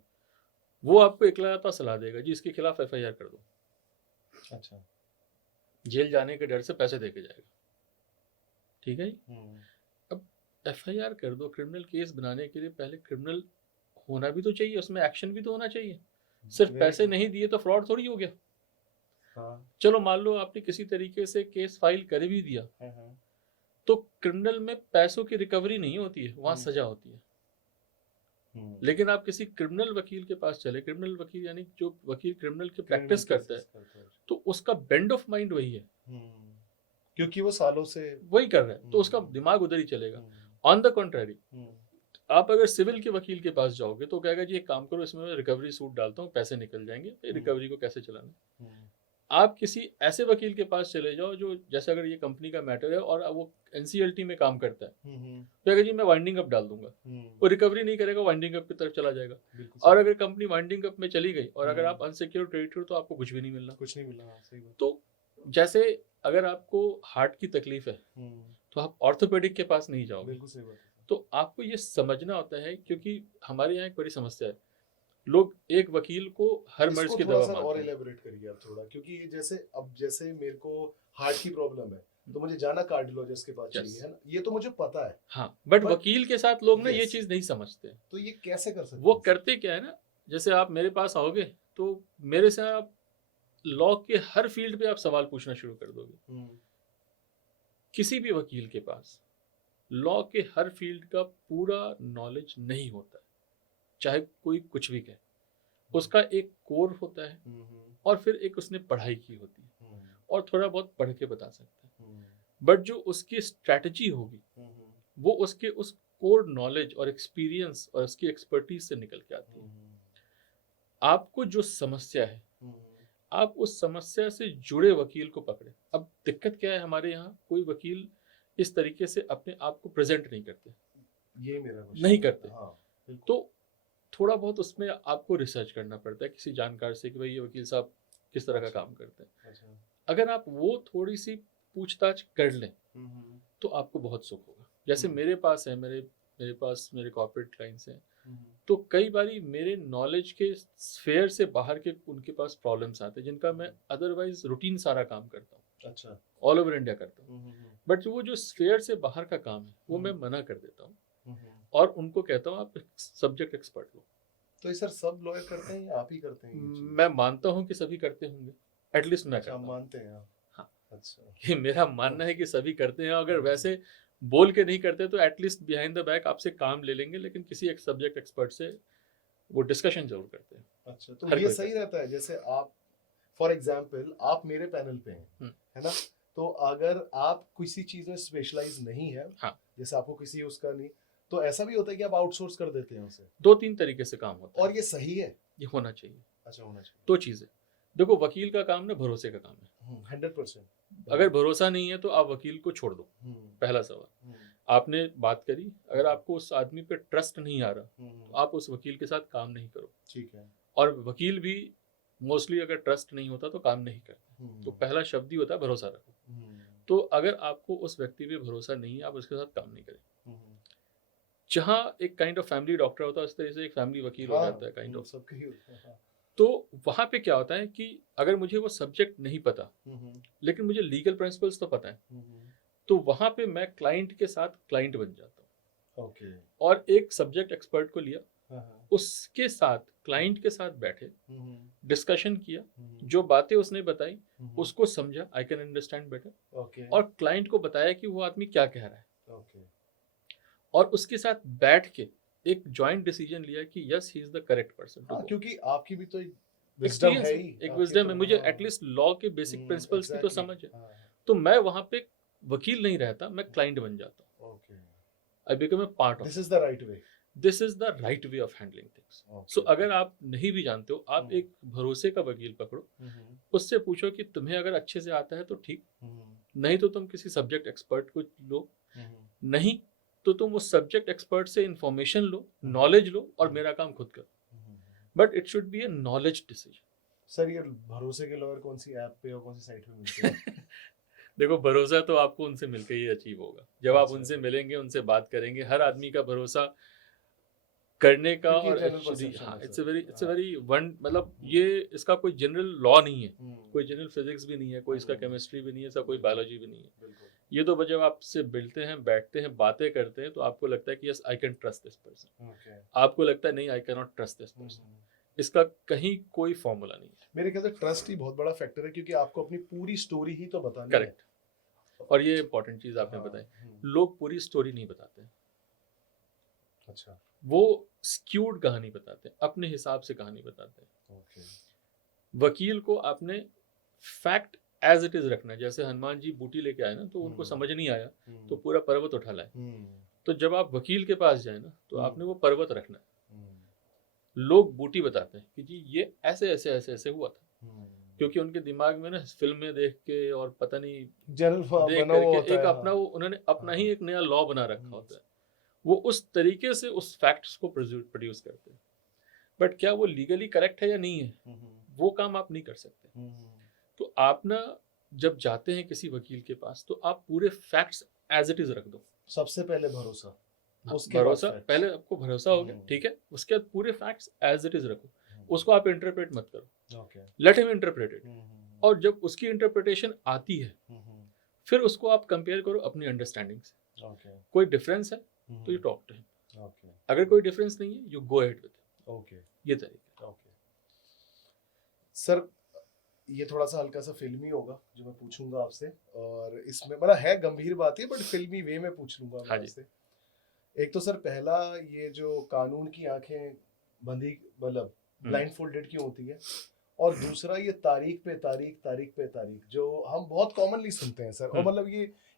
वो आपको इकलौता सलाह देगा जी इसके खिलाफ एफआईआर कर दो। अच्छा, जेल जाने के डर से पैसे देके जाएगा, ठीक है जी। अब एफआईआर कर दो, क्रिमिनल केस बनाने के लिए पहले क्रिमिनल होना भी तो चाहिए, उसमें एक्शन भी तो होना चाहिए। सिर्फ पैसे नहीं दिए तो फ्रॉड थोड़ी हो गया। हाँ। चलो मान लो आपने किसी तरीके से केस फाइल कर भी दिया, तो क्रिमिनल में पैसों की रिकवरी नहीं होती है, वहां सजा होती है। लेकिन आप किसी क्रिमिनल वकील के पास चले, क्रिमिनल वकील यानी जो वकील क्रिमिनल की प्रैक्टिस करता है, तो उसका बेंड ऑफ माइंड वही है, क्योंकि वो सालों से वही कर रहा है, तो उसका दिमाग उधर ही चलेगा। ऑन द कॉन्ट्ररी, आप अगर सिविल के वकील के पास जाओगे तो कहेगा जी एक काम करो, इसमें मैं रिकवरी सूट डालता हूँ, पैसे निकल जाएंगे, रिकवरी को कैसे चलाना। आप किसी ऐसे वकील के पास चले जाओ जो, जैसे अगर ये कंपनी का मैटर है और वो एनसीएलटी में काम करता है, तो अगर जी मैं वाइंडिंग अप डाल दूंगा, वो रिकवरी नहीं करेगा, वाइंडिंग अप की तरफ चला जाएगा। और अगर कंपनी वाइंडिंग अप में चली गई और अगर आप अनसिक्योर क्रेडिटर, तो आपको कुछ भी नहीं मिलना। कुछ नहीं मिला। सही बात। तो जैसे अगर आपको हार्ट की तकलीफ है तो आप ऑर्थोपेडिक के पास नहीं जाओगे। बिल्कुल सही बात है। तो आपको ये समझना होता है, क्योंकि हमारे यहाँ एक बड़ी समस्या है, लोग एक वकील को हर मर्ज इसको की थोड़ा दवा सा और मानते हैं। इलेबोरेट करिए आप थोड़ा, क्योंकि ये जैसे अब जैसे मेरे को हार्ट की प्रॉब्लम है तो मुझे जाना कार्डियोलॉजिस्ट के पास Yes. चाहिए, है ना, ये तो मुझे पता है। हाँ, बट But- वकील के साथ लोग ना ये Yes. चीज नहीं समझते। तो ये कैसे कर सकते वो हैं? करते क्या है ना, जैसे आप मेरे पास आओगे तो मेरे से आप लॉ के हर फील्ड पे आप सवाल पूछना शुरू कर दोगे। किसी भी वकील के पास लॉ के हर फील्ड का पूरा नॉलेज नहीं होता है, चाहे कोई कुछ भी कहे। उसका एक कोर होता है और फिर एक उसने पढ़ाई की होती है और थोड़ा बहुत पढ़ के बता सकता है। बट जो उसकी स्ट्रैटेजी होगी वो उसके उस कोर नॉलेज और एक्सपीरियंस और उसकी एक्सपर्टीज से निकल के आती है। आपको जो समस्या है, आप उस समस्या से जुड़े वकील को पकड़े। अब दिक्कत क्या है, हमारे यहाँ कोई वकील इस तरीके से अपने आप को प्रेजेंट नहीं करते, ये मेरा नहीं करते। हाँ, तो थोड़ा बहुत उसमें आपको रिसर्च करना पड़ता है किसी जानकार से कि भाई ये वकील साहब किस तरह का काम करते हैं। अच्छा। अगर आप वो थोड़ी सी पूछताछ कर लें तो आपको बहुत सुख होगा। जैसे मेरे पास है, मेरे पास मेरे कॉर्पोरेट क्लाइंट्स हैं, तो कई बारी मेरे नॉलेज के स्फेयर से बाहर के उनके पास प्रॉब्लम्स आते हैं जिनका मैं अदरवाइज रूटीन सारा काम करता हूँ। अच्छा। ऑल ओवर इंडिया करता हूँ, बट वो जो स्फेयर से बाहर का काम है वो मैं मना कर देता हूँ और उनको कहता हूँ आप सब्जेक्ट एक्सपर्ट लो। तो ये सर सब लॉयर करते हैं या आप ही करते हैं ये चीज़? मैं मानता हूँ कि सभी करते होंगे, एटलीस्ट मैं अच्छा, करता हूँ। मानते हैं आप? हाँ, अच्छा। कि मेरा मानना है कि सभी करते हैं। अगर वैसे बोल के नहीं करते तो एटलीस्ट बिहाइंड द बैक आपसे काम ले लेंगे, लेकिन किसी एक सब्जेक्ट एक्सपर्ट से वो डिस्कशन जरूर करते हैं। अच्छा, तो हर ये कोई सही करता रहता है जैसे आप फॉर एग्जाम्पल आप मेरे पैनल पे हैं, है ना, तो अगर आप किसी चीज में स्पेशलाइज नहीं है, हाँ। जैसे आपको किसी उसका नहीं, तो ऐसा भी होता है कि आप आउटसोर्स कर देते हैं उसे? 2-3 तरीके से काम होता है और ये सही है? ये होना चाहिए। अच्छा, होना चाहिए। 2 चीजें, देखो वकील का काम ना भरोसे का काम है। 100%। अगर भरोसा नहीं है तो आप वकील को छोड़ दो। पहला सवाल, आपने बात करी, अगर आपको उस आदमी पे ट्रस्ट नहीं आ रहा तो आप उस वकील के साथ काम नहीं करो। ठीक है। और वकील भी मोस्टली अगर ट्रस्ट नहीं होता तो काम नहीं करते। तो पहला शब्द ही होता है भरोसा रखो। तो अगर आपको उस व्यक्ति पे भरोसा नहीं है, आप उसके साथ काम नहीं करें। जहाँ एक काइंड ऑफ फैमिली डॉक्टर होता है उस तरह से एक फैमिली वकील हो जाता है काइंड ऑफ। सबके ही होता है। हाँ। तो वहां पे क्या होता है कि अगर मुझे वो सब्जेक्ट नहीं पता लेकिन मुझे लीगल प्रिंसिपल्स तो पता है, तो वहां पे मैं क्लाइंट के साथ क्लाइंट बन जाता हूँ। ओके। और एक सब्जेक्ट एक्सपर्ट को लिया, उसके साथ क्लाइंट के साथ बैठे, डिस्कशन किया, जो बातें उसने बताई उसको समझा, I can understand better, okay. और क्लाइंट को बताया कि वो आदमी क्या कह रहा है। ओके। और उसके साथ बैठ के एक जॉइंट डिसीजन लिया कि yes he is the correct person to go. क्योंकि आपकी भी तो एक विजडम है ही, एक आपके विजडम तो, है, मुझे हाँ। एटलीस्ट लॉ के बेसिक प्रिंसिपल्स की तो exactly, समझ है। हाँ। तो मैं वहां पे वकील नहीं रहता, मैं क्लाइंट बन जाता हूँ। Okay. I become a part of this is the right way. This is the right way of handling things. So अगर आप नहीं भी जानते हो, आप एक भरोसे का वकील पकड़ो, उससे पूछो कि तुम्हें अगर अच्छे से आता है तो ठीक, नहीं तो तुम किसी सब्जेक्ट एक्सपर्ट को लो, नहीं तो तुम उस सब्जेक्ट एक्सपर्ट से इंफॉर्मेशन लो, नॉलेज लो, और मेरा काम खुद करो। But it should be A knowledge decision. Sir ये भरोसे के लॉयर कौन सी ऐप पे और कौन सी साइट पे मिलते हैं? देखो, भरोसा तो आपको उनसे मिलकर ही अचीव होगा। जब आप अच्छा। उनसे मिलेंगे, उनसे बात करेंगे, हर आदमी का भरोसा करने का, क्योंकि और general एक्चुअली perception हाँ, है it's a sir. Very one, मतलब ये इसका कोई जनरल लॉ नहीं है, कोई जनरल फिजिक्स भी नहीं है, कोई इसका हम्म। केमिस्ट्री भी नहीं है, इसका कोई बायोलॉजी भी नहीं है। बिल्कुल। ये तो जब आपसे मिलते हैं, बैठते हैं, बातें करते हैं, तो आपको लगता है कि yes I can trust this person. Okay. आपको लगता है नहीं, I can not trust this person. इसका कहीं कोई फॉर्मूला नहीं है। मेरे ख्याल से ट्रस्ट ही बहुत बड़ा फैक्टर है, क्योंकि आपको अपनी पूरी स्टोरी ही तो बतानी है। करेक्ट। और ये इंपॉर्टेंट चीज आपने हाँ, बताई, लोग पूरी स्टोरी नहीं बताते हैं, अच्छा। वो स्क्यूड कहानी बताते हैं, अपने हिसाब से कहानी बताते हैं। ओके। वकील को आपने फैक्ट एज इट इज रखना है। जैसे हनुमान जी बूटी लेके आए ना, तो उनको समझ नहीं आया तो पूरा पर्वत उठा लाए। तो जब आप वकील के पास जाए ना, तो आपने वो पर्वत रखना है। लोग बूटी बताते हैं कि जी ये ऐसे ऐसे ऐसे ऐसे हुआ था, क्योंकि उनके दिमाग में ना फिल्में देख के और पता नहीं जनरल देख बना हुआ करके होता एक है, अपना हाँ। वो उन्होंने अपना ही हाँ। एक नया लॉ बना रखा होता है, वो उस तरीके से उस फैक्ट्स को प्रोड्यूस करते हैं। बट क्या वो लीगली करेक्ट है या नहीं है, वो काम आप नहीं कर सकते। तो आप ना जब जाते हैं किसी वकील के पास तो आप पूरे फैक्ट्स एज इट इज रख दो। सबसे पहले भरोसा, हाँ, उसके बाद भरोसा facts। पहले आपको भरोसा हो गया, ठीक है, उसके बाद पूरे फैक्ट्स एज इट इज रखो, उसको आप इंटरप्रेट मत करो, okay. Let him interpret it. और जब उसकी इंटरप्रिटेशन आती है फिर उसको आप कंपेयर करो अपनी अंडरस्टैंडिंग से, ओके। कोई डिफरेंस है तो you talk to him, okay. अगर कोई डिफरेंस नहीं है you go ahead with. Okay. ये तरीका। ओके सर, ये थोड़ा सा हल्का सा फिल्मी होगा जो मैं पूछूंगा आपसे, और इसमें बड़ा है गंभीर बात है बट फिल्मी वे में पूछ लूंगा मैं हाँ जी। आपसे। एक तो सर पहला, ये जो कानून की आंखें बंधी, मतलब ब्लाइंड फोल्डेड क्यों होती है, और दूसरा ये तारीख पे तारीख, तारीख पे तारीख, जो हम बहुत कॉमनली सुनते हैं सर, और मतलब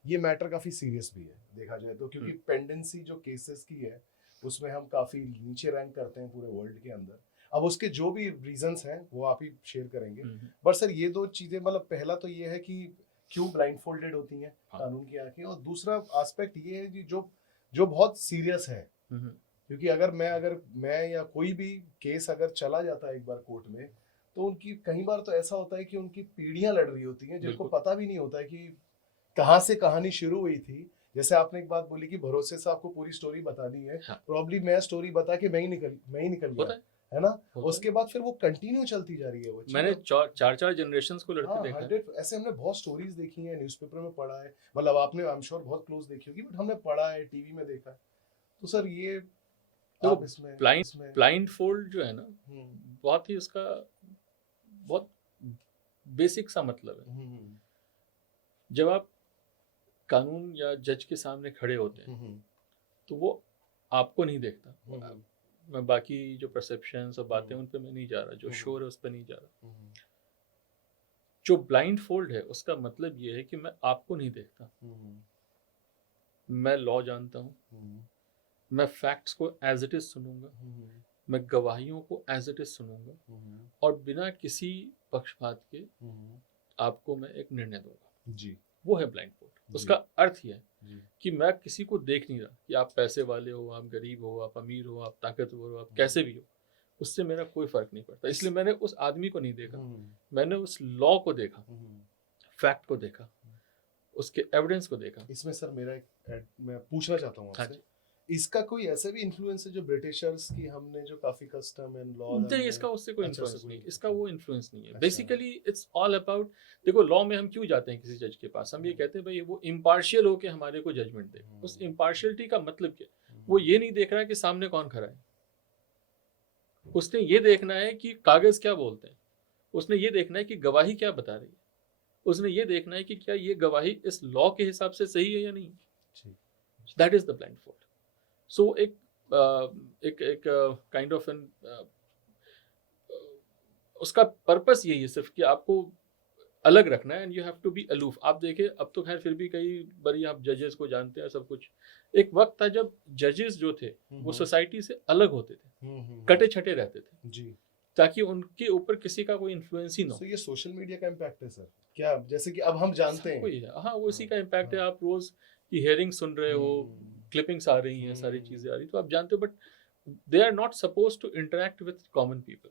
ये मैटर काफी सीरियस भी है देखा जाए तो, क्योंकि पेंडेंसी जो केसेस की है उसमें हम काफी नीचे रैंक करते हैं पूरे वर्ल्ड के अंदर। अब उसके जो भी रीजंस हैं वो आप ही शेयर करेंगे, बट सर ये दो चीजें, मतलब पहला तो ये है कि क्यों ब्लाइंड फोल्डेड होती हैं कानून की आंखें, और दूसरा एस्पेक्ट ये है कि जो बहुत सीरियस है, क्योंकि अगर मैं या कोई भी केस अगर चला जाता है एक बार कोर्ट में, तो उनकी कई बार तो ऐसा होता है कि उनकी पीढ़ियां लड़ रही होती हैं जिनको पता भी नहीं होता है कि कहाँ से कहानी शुरू हुई थी। जैसे आपने एक बात बोली कि भरोसे से आपको पूरी स्टोरी बतानी है, प्रॉब्ली मैं स्टोरी बता के मैं ही निकल गया, है ना, उसके बाद फिर वो कंटिन्यू चलती जा रही है वो। मैंने चार जनरेशंस को लड़ते देखा है। ऐसे हमने बहुत स्टोरीज देखी हैं, न्यूज़पेपर में पढ़ा है, मतलब आपने आई एम श्योर बहुत क्लोज देखी होगी, बट हमने पढ़ा है, टीवी में देखा है। तो सर ये तो आप इसमें ब्लाइंड फोल्ड जो है ना, बहुत ही उसका बहुत बेसिक सा मतलब है। जब आप कानून या जज के सामने खड़े होते हैं तो वो आपको नहीं देखता। मैं बाकी जो परसेप्शंस और बातें उन पे मैं नहीं जा रहा, जो शोर है उस पे नहीं जा रहा। जो ब्लाइंड फोल्ड है उसका मतलब ये है कि मैं आपको नहीं देखता, मैं लॉ जानता हूँ, मैं फैक्ट्स को एज इट इज सुनूंगा, मैं गवाहियों को एज इट इज सुनूंगा, और बिना किसी पक्षपात के आपको मैं एक निर्णय दूंगा जी। वो है ब्लाइंड फोल्ड। उसका अर्थ यह है कि मैं किसी को देख नहीं रहा कि आप पैसे वाले हो, आप गरीब हो, आप अमीर हो, आप ताकतवर हो, आप कैसे भी हो, उससे मेरा कोई फर्क नहीं पड़ता। इसलिए मैंने उस आदमी को नहीं देखा, मैंने उस लॉ को देखा, फैक्ट को देखा, उसके एविडेंस को देखा। इसमें सर मैं पूछना चाहता हूँ आपसे, इसका कोई ऐसा भी इन्फ्लुएंस है जो ब्रिटिशर्स की हमने जो काफी कस्टम एंड लॉ नहीं, इसका उससे कोई इन्फ्लुएंस नहीं, इसका वो इन्फ्लुएंस नहीं है। बेसिकली इट्स ऑल अबाउट, देखो लॉ में हम क्यों जाते हैं किसी जज के पास, हम ये कहते हैं भाई वो इम्पार्शियल हो के हमारे को जजमेंट दे। उस इम्पार्शियलिटी का मतलब क्या, वो ये नहीं देख रहा है कि सामने कौन खड़ा है, उसने ये देखना है कि कागज क्या बोलते हैं, उसने ये देखना है कि गवाही क्या बता रही है, उसने ये देखना है कि क्या ये गवाही इस लॉ के हिसाब से सही है या नहीं। That is the blindfold. So एक काइंड ऑफ एन उसका पर्पस यही है सिर्फ कि आपको अलग रखना है, and you have to be aloof. आप देखें अब तो खैर फिर भी कई बारी आप जजेस को जानते हैं सब कुछ। एक वक्त था जब जजेस जो थे वो सोसाइटी से अलग होते थे, कटे छटे रहते थे जी, ताकि उनके ऊपर किसी का कोई इन्फ्लुएंस ही ना हो। ये सोशल मीडिया का इम्पैक्ट है सर क्या, जैसे कि अब हम जानते हैं। हाँ, वो इसी का इम्पैक्ट है। आप रोज की हेयरिंग सुन रहे हो, क्लिपिंग्स आ रही हैं, सारी चीजें आ रही, तो आप जानते हो, but they are not suppose to interact with common people.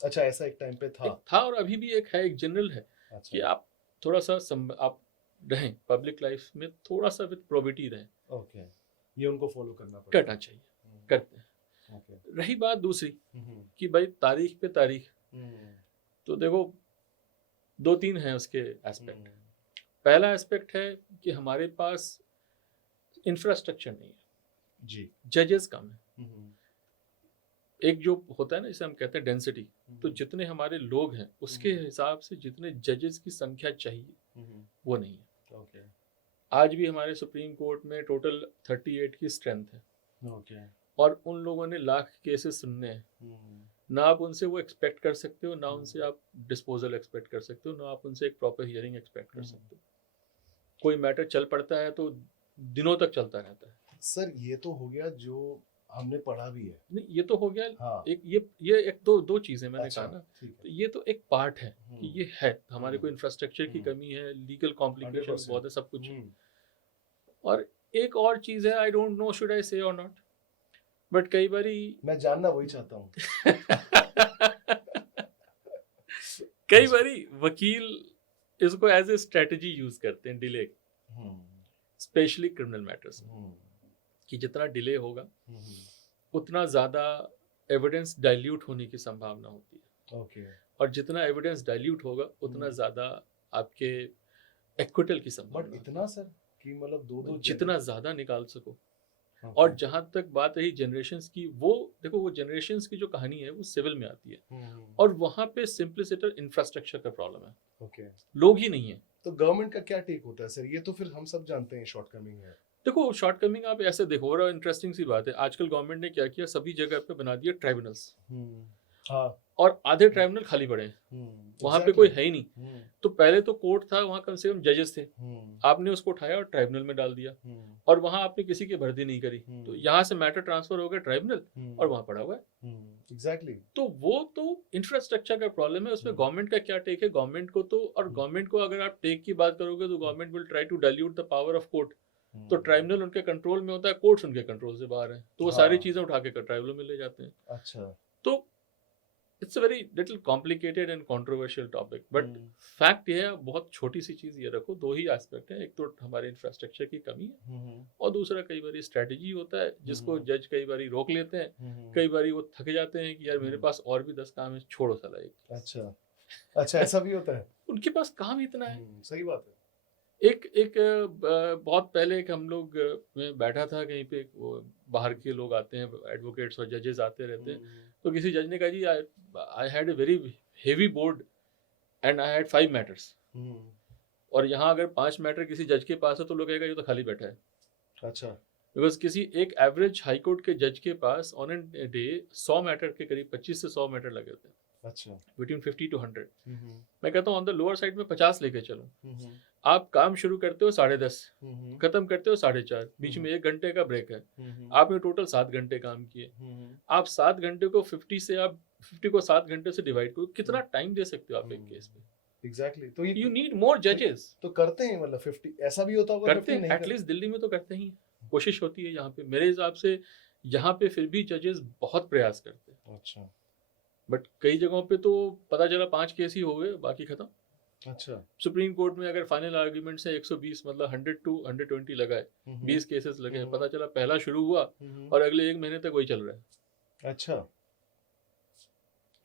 अच्छा, ऐसा एक टाइम पे था और अभी भी एक है, एक जनरल है। अच्छा। कि आप थोड़ा सा आप रहें पब्लिक लाइफ में, थोड़ा सा विद प्रोबिटी रहें। ओके, ये उनको फॉलो करना चाहिए, करते हैं। रही बात दूसरी कि भाई तारीख पे तारीख, तो देखो 2-3 हैं उसके एस्पेक्ट। पहला एस्पेक्ट है कि हमारे पास इंफ्रास्ट्रक्चर नहीं है जी, जजेस कम है। एक जो होता है ना, जिसे हम कहते हैं डेंसिटी, तो जितने हमारे लोग हैं उसके हिसाब से जितने जजेस की संख्या चाहिए वो नहीं है। okay. आज भी हमारे सुप्रीम कोर्ट में टोटल 38 की स्ट्रेंथ है। okay. और उन लोगों ने लाख केसेस सुनने हैं। ना आप उनसे वो एक्सपेक्ट कर सकते हो, ना उनसे आप डिस्पोजल एक्सपेक्ट कर सकते हो, ना आप उनसे एक प्रॉपर हियरिंग एक्सपेक्ट कर सकते हो। कोई मैटर चल पड़ता है तो दिनों तक चलता रहता है। सर ये तो हो गया जो हमने पढ़ा भी है। नहीं, ये तो हो गया। हाँ। एक ये एक दो चीजें मैंने कहा ना, तो ये तो एक पार्ट है कि ये है, हमारे को इंफ्रास्ट्रक्चर की कमी है, लीगल कॉम्प्लिकेशन 100%। बहुत है, सब कुछ है। और एक और चीज़ है, I don't know should I से और नॉट, बट कई बारी मैं जानना वही चाहता हूँ। कई बारी वकील इसको एज ए स्ट्रेटजी यूज करते हैं डिले, स्पेशली क्रिमिनल मैटर्स में, कि जितना डिले होगा उतना ज़्यादा एविडेंस डाइल्यूट होने की संभावना होती है। ओके। और जितना एविडेंस डाइल्यूट होगा उतना ज़्यादा आपके एक्विटल की संभावना बट होती इतना सर कि मतलब दो है, जितना ज़्यादा निकाल सको। Okay. और जहाँ तक बात रही जनरेशन्स की, वो देखो, वो जनरेशन्स की जो कहानी है वो सिविल में आती है, और वहाँ पे सिंप्लिसिटर इंफ्रास्ट्रक्चर का प्रॉब्लम है, ओके। लोग ही नहीं है। तो गवर्नमेंट का क्या टेक होता है सर? ये तो फिर हम सब जानते हैं शॉर्टकमिंग है। देखो, शॉर्टकमिंग आप ऐसे देखो, और इंटरेस्टिंग सी बात है, आजकल गवर्नमेंट ने क्या किया, सभी जगह पे बना दिया ट्राइब्यूनल्स, हाँ। और आधे ट्राइब्यूनल खाली पड़े हैं, वहाँ पे कोई है ही नहीं। तो पहले तो कोर्ट था, वहाँ कम से कम जजेस थे, आपने उसको उठाया और ट्राइब्यूनल में डाल दिया, और वहाँ आपने किसी की भर्ती नहीं करी, तो यहाँ से मैटर ट्रांसफर हो गया ट्राइब्यूनल, और वहाँ पड़ा हुआ है। एग्जैक्टली। तो वो तो इंफ्रास्ट्रक्चर का प्रॉब्लम है, उसमें गवर्नमेंट का क्या टेक है, गवर्नमेंट को तो, और गवर्नमेंट को अगर आप टेक की बात करोगे तो government will try to dilute the power of court. तो ट्राइब्यूनल उनके कंट्रोल में होता है, कोर्ट्स उनके कंट्रोल से बाहर है, तो वो सारी चीजें उठा के ट्राइब्यूनल में ले जाते हैं। अच्छा। तो it's a very little complicated and controversial topic, but fact ये है, बहुत छोटी सी चीज ये रखो, दो ही एस्पेक्ट है, एक तो हमारे इंफ्रास्ट्रक्चर की कमी है, और दूसरा कई बार स्ट्रेटजी होता है जिसको जज कई बार रोक लेते हैं, कई बार वो थक जाते हैं कि यार मेरे पास और भी 10 काम है, छोड़ो साला एक। अच्छा। अच्छा, ऐसा भी होता है? उनके पास काम इतना है। सही बात है। एक बहुत पहले एक हम लोग मैं बैठा था कहीं पे, वो बाहर के लोग आते हैं, एडवोकेट्स और जजेस आते रहते हैं, तो किसी जज ने कहा जी, I had a very heavy board and I had 5 matters, और यहाँ अगर 5 मैटर किसी जज के पास है तो लोग कहेगा ये तो खाली बैठा है। अच्छा। बिकॉज किसी एक एवरेज हाई कोर्ट के जज के pass on an day 100 matter के करीब 25 से 100 मैटर लगे थे। अच्छा। Between 50 to 100। मैं कहता हूँ ऑन द लोअर साइड में 50 लेके चलो, आप काम शुरू करते हो 10:30, खत्म करते हो 4:30, बीच में 1 घंटे का ब्रेक है, आपने टोटल 7 घंटे काम किए। आप 7 घंटे को 50 को 7 घंटे से डिवाइड करो, कितना टाइम दे सकते हो आप एक केस में? एग्जैक्टली। तो यू नीड मोर जजेस। तो करते हैं, मतलब 50 ऐसा भी होता होगा? करते हैं, एटलीस्ट दिल्ली में तो करते ही, कोशिश होती है। यहाँ पे मेरे हिसाब से यहाँ पे फिर भी जजेस बहुत प्रयास करते हैं। अच्छा। बट कई जगहों पे तो पता चला 5 केस ही हो गए, बाकी खत्म। अच्छा। सुप्रीम कोर्ट में अगर फाइनल आर्ग्यूमेंट से 120 मतलब 100 to 120 लगाए, 20 केसेस लगे, पता चला पहला शुरू हुआ और अगले 1 महीने तक वही चल रहा है। अच्छा।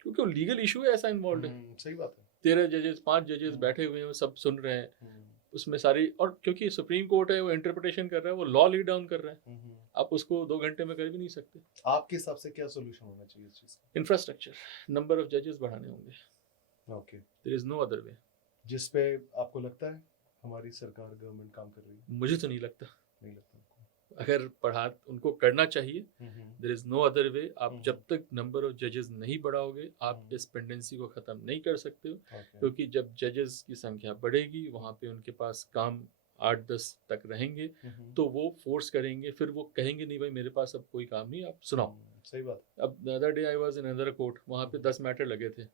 क्योंकि लीगल इशू है, ऐसा इन्वॉल्व है। सही बात है। 13 जजेस 5 जजेस बैठे हुए हैं, वो सब सुन रहे हैं उसमें सारी, और क्योंकि सुप्रीम कोर्ट है, वो इंटरप्रिटेशन कर रहा है, वो लॉ लीड डाउन कर रहा है, आप उसको 2 घंटे में कर भी नहीं सकते। आपके हिसाब से क्या सोल्यूशन होना चाहिए इस चीज का? इंफ्रास्ट्रक्चर, नंबर ऑफ जजेस बढ़ाने होंगे। Okay. There is no other way. जिस पे आपको लगता है हमारी सरकार, गवर्नमेंट काम कर रही है? मुझे तो नहीं लगता। नहीं लगता आपको? अगर पढ़ा उनको करना चाहिए, there is no other way. आप जब तक नंबर ऑफ जजेस नहीं बढ़ाओगे, आप इस पेंडेंसी को खत्म नहीं कर सकते हो। क्योंकि जब जजेस की संख्या बढ़ेगी, वहाँ पे उनके पास काम 8-10 तक रहेंगे, तो वो फोर्स करेंगे, फिर वो कहेंगे नहीं भाई मेरे पास अब कोई काम नहीं, आप सुनाओ। सही बात। अब the other day I was in another court, वहाँ पे 10 मैटर लगे थे,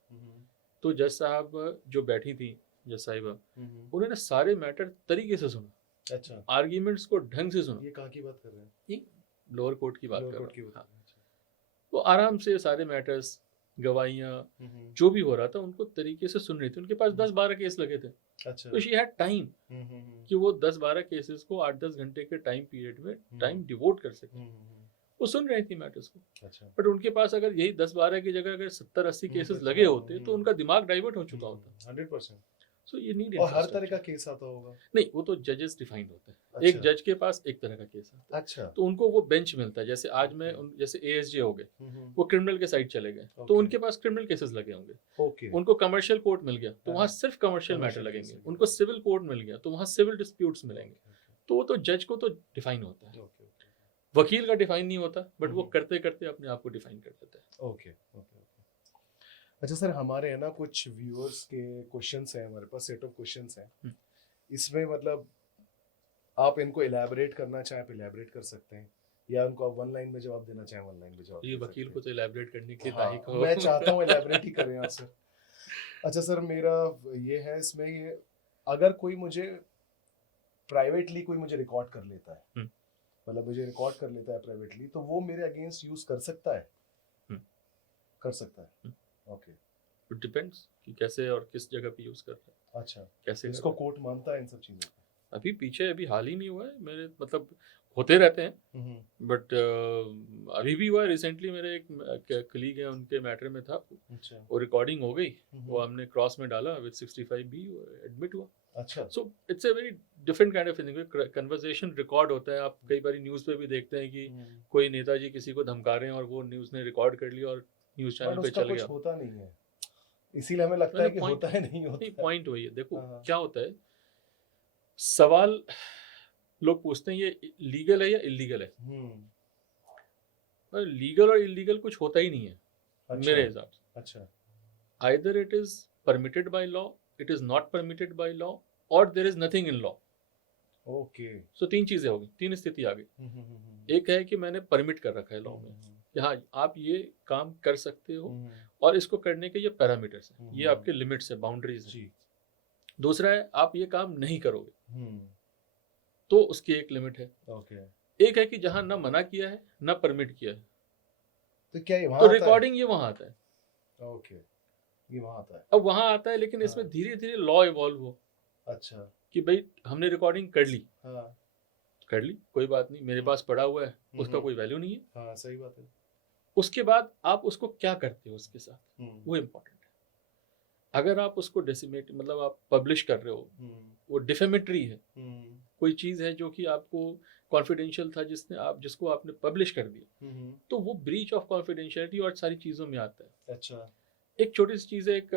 तो जज साहब जो बैठी थी, जज साहिबा, उन्होंने सारे मैटर तरीके से सुना। अच्छा। आर्ग्यूमेंट्स को ढंग से सुना। ये कहाँ की बात कर रहे हैं? ये लोअर कोर्ट की बात कर रहा हूँ। हाँ। वो आराम से सारे मैटर्स, गवाहियाँ, जो भी हो रहा था उनको तरीके से सुन रही थी। उनके पास 10-12 केस लगे थे। अच्छा। तो शी हैड टाइम कि वो 10-12 केसेस को 8-10 घंटे के टाइम पीरियड में टाइम डिवोट कर सके। वो सुन रही थी मैटर्स को। अच्छा। बट उनके पास अगर यही 10-12 की जगह अगर 70-80 केसेस लगे होते तो उनका दिमाग डाइवर्ट हो चुका होता। 100%। सो ये नीड। और हर तरह का केस आता होगा? नहीं, वो तो जजेस डिफाइंड होते हैं। अच्छा। एक जज के पास एक तरह का केस आता है। अच्छा। तो उनको वो बेंच मिलता है। जैसे आज मैं जैसे एएसजे हो गए, वो क्रिमिनल के साइड चले गए, तो उनके पास क्रिमिनल केसेस लगे होंगे। ओके। उनको कमर्शियल कोर्ट मिल गया तो वहाँ सिर्फ कमर्शियल मैटर लगेंगे। उनको सिविल कोर्ट मिल गया तो वहाँ सिविल डिस्प्यूट्स मिलेंगे। तो वो तो जज को तो डिफाइन होता है, वकील का डिफाइन नहीं होता, बट वो करते करते अपने आप को डिफाइन कर देता है। Okay okay. अच्छा सर, हमारे है ना कुछ व्यूअर्स के क्वेश्चंस हैं, हमारे पास सेट ऑफ क्वेश्चंस हैं। इसमें मतलब आप इनको इलैबोरेट करना चाहें आप इलैबोरेट कर सकते हैं, या उनको आप 1 लाइन में जवाब देना चाहें 1 लाइन में जवाब। ये वकील को तो इलैबोरेट करने के लिए हाँ, मैं चाहता हूँ इलैबोरेट ही करें आप सर। अच्छा सर, मेरा ये है इसमें, ये अगर कोई मुझे प्राइवेटली कोई मुझे रिकॉर्ड कर लेता है, हम्म, मतलब मुझे रिकॉर्ड कर लेता है प्राइवेटली, तो वो मेरे अगेंस्ट यूज कर सकता है? हम्म, कर सकता है। हम्म। ओके। इट डिपेंड्स कि कैसे और किस जगह पे यूज कर रहे हैं, अच्छा, कैसे तो कर इसको रहे हैं। कोर्ट मानता है इन सब चीजों को? अभी हाल ही में हुआ है मेरे, मतलब होते रहते हैं, हम्म। बट अभी भी हुआ है रिसेंटली। मेरे एक कलीग है, उनके मैटर में था, अच्छा। वो रिकॉर्डिंग हो गई, वो हम्म। हमने क्रॉस में डाला विद 65B, एडमिट हुआ। अच्छा। So it's a very different kind of thing. Conversation record होता है, आप कई बार न्यूज़ पे भी देखते हैं कि हम्म। कोई नेताजी किसी को धमका रहे हैं और वो न्यूज़ ने रिकॉर्ड कर लिया और न्यूज़ बट चैनल पे उसका चल कुछ गया। होता नहीं है, इसीलिए हमें लगता मैंने है कि पॉइंट, होता है, नहीं नहीं होता है। पॉइंट वही है, देखो हाँ। क्या होता है, सवाल लोग पूछते हैं ये लीगल है या इलीगल है। हम्म। पर लीगल और इलीगल कुछ होता ही नहीं है अच्छा। मेरे हिसाब से। अच्छा। Either it is permitted by law, it is not permitted by law, और there is nothing in law. Okay. So तीन चीजें हो गई, तीन स्थिति आ गई। हम्म। एक है कि मैंने परमिट कर रखा है लॉ में कि हाँ आप ये काम कर सकते हो, हम्म। और इसको करने के ये पैरामीटर्स हैं, ये हम्म। आपके लिमिट्स है, बाउंड्रीज हैं। जी। दूसरा है आप ये काम नहीं करोगे, हम्म। तो उसकी एक लिमिट है। ओके। एक है कि जहां ना मना किया है ना परमिट किया है, तो क्या ये तो वहां आता है? रिकॉर्डिंग ये वहां आता है। ओके, ये वहां आता है। अब वहां आता है, लेकिन हाँ। इसमें धीरे धीरे लॉ इवॉल्व हो अच्छा। कि भाई हमने रिकॉर्डिंग कर ली, हाँ। कर ली कोई बात नहीं, मेरे पास पड़ा हुआ है, उसका हम्म। कोई वैल्यू नहीं है। हाँ, सही बात है। उसके बाद आप उसको क्या करते हो उसके साथ, हम्म। वो इम्पोर्टेंट है। अगर आप उसको डेसिमेट, मतलब आप पब्लिश कर रहे हो, हम्म। वो डिफेमेटरी है, हम्म। कोई चीज़ है जो कि आपको कॉन्फिडेंशियल था, जिसको आपने पब्लिश कर दिया, तो वो ब्रीच ऑफ कॉन्फिडेंशियलिटी और सारी चीज़ों में आता है। अच्छा। एक छोटी सी चीज़ है, एक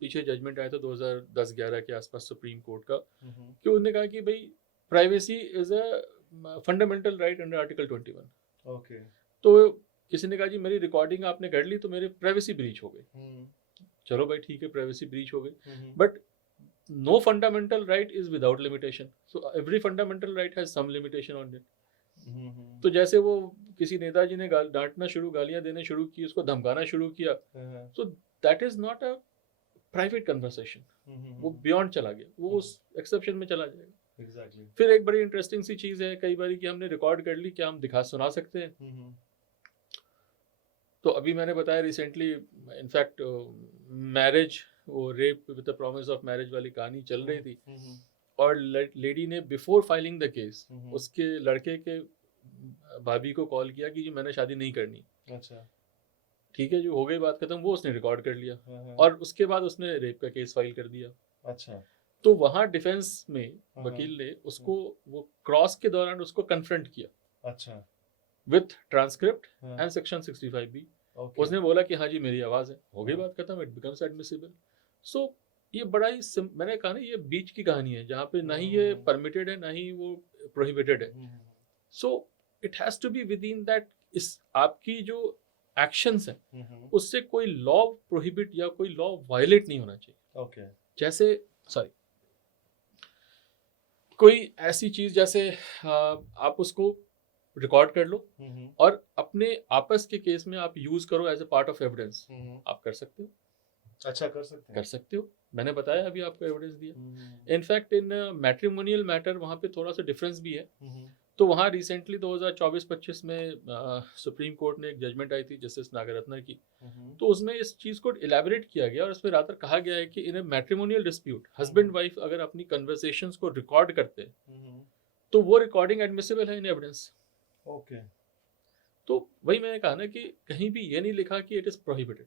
पीछे जजमेंट आया था 2010-11 के आसपास सुप्रीम कोर्ट का, कि उन्होंने कहा कि भाई privacy is a fundamental right under article 21। Okay. तो किसी ने कहा जी मेरी रिकॉर्डिंग आपने कर ली तो मेरे प्राइवेसी ब्रीच हो गई। चलो भाई ठीक है, प्राइवेसी ब्रीच हो गई, but no fundamental right is without limitation, so every fundamental right has some limitation on it. तो जैसे वो किसी नेताजी ने डांटना शुरू, गालियां देने शुरू की, उसको धमकाना शुरू किया, so that is not a private conversation, वो बियॉन्ड चला गया, वो उस एक्सेप्शन में चला जाएगा। एग्जैक्टली। फिर एक बड़ी इंटरेस्टिंग सी चीज़ है कई बार कि हमने रिकॉर्ड कर ली, क्या हम दिखा सुना सकते हैं? तो अभी मैंने बताया रिसेंटली, इनफैक्ट मैरिज, वो rape with the promise of marriage वाली कहानी चल रही थी, और लेडी ने बिफोर फाइलिंग द केस उसके लड़के के भाभी को कॉल किया कि जी मैंने शादी नहीं करनी। अच्छा। ठीक है, जो हो गई बात खत्म, वो उसने रिकॉर्ड कर लिया, और उसके बाद उसने रेप का केस फाइल कर दिया। अच्छा। तो वहां डिफेंस में वकील ने उसको, वो क्रॉस के दौरान उसको कन्फ्रंट किया अच्छा। With transcript and section 65B। Okay. उसने बोला कि हाँ जी मेरी आवाज है, हो गई हाँ। बात खत्म, इट बिकम्स एडमिसिबल। सो ये बड़ा ही मैंने कहा ना, ये बीच की कहानी है जहाँ पे ना ही ये परमिटेड है ना ही वो प्रोहिबिटेड है। So it has to be within that, इस आपकी जो एक्शंस है उससे कोई लॉ प्रोहिबिट या कोई लॉ वायलेट नहीं होना चाहिए। ओके। जैसे सॉरी, कोई ऐसी चीज जैसे आप उसको रिकॉर्ड कर लो और अपने आपस के केस में आप यूज करो as a part of evidence, आप कर सकते हो। अच्छा, कर सकते हैं। कर सकते हो, मैंने बताया अभी आपको एविडेंस दिया। इनफैक्ट इन मैट्रिमोनियल मैटर वहाँ पे थोड़ा सा डिफरेंस भी है। तो वहाँ रिसेंटली 2024-25 में सुप्रीम कोर्ट ने एक जजमेंट आई थी जस्टिस नागरत्न की, तो उसमें इस चीज को इलेबोरेट किया गया और उसमें रातर कहा गया है कि इन ए मैट्रिमोनियल डिस्प्यूट हस्बैंड वाइफ अगर अपनी कन्वर्सेशंस को रिकॉर्ड करते हैं तो वो रिकॉर्डिंग एडमिसिबल है इन एविडेंस। ओके। तो वही मैंने कहा ना कि कहीं भी ये नहीं लिखा कि इट इज प्रोहिबिटेड।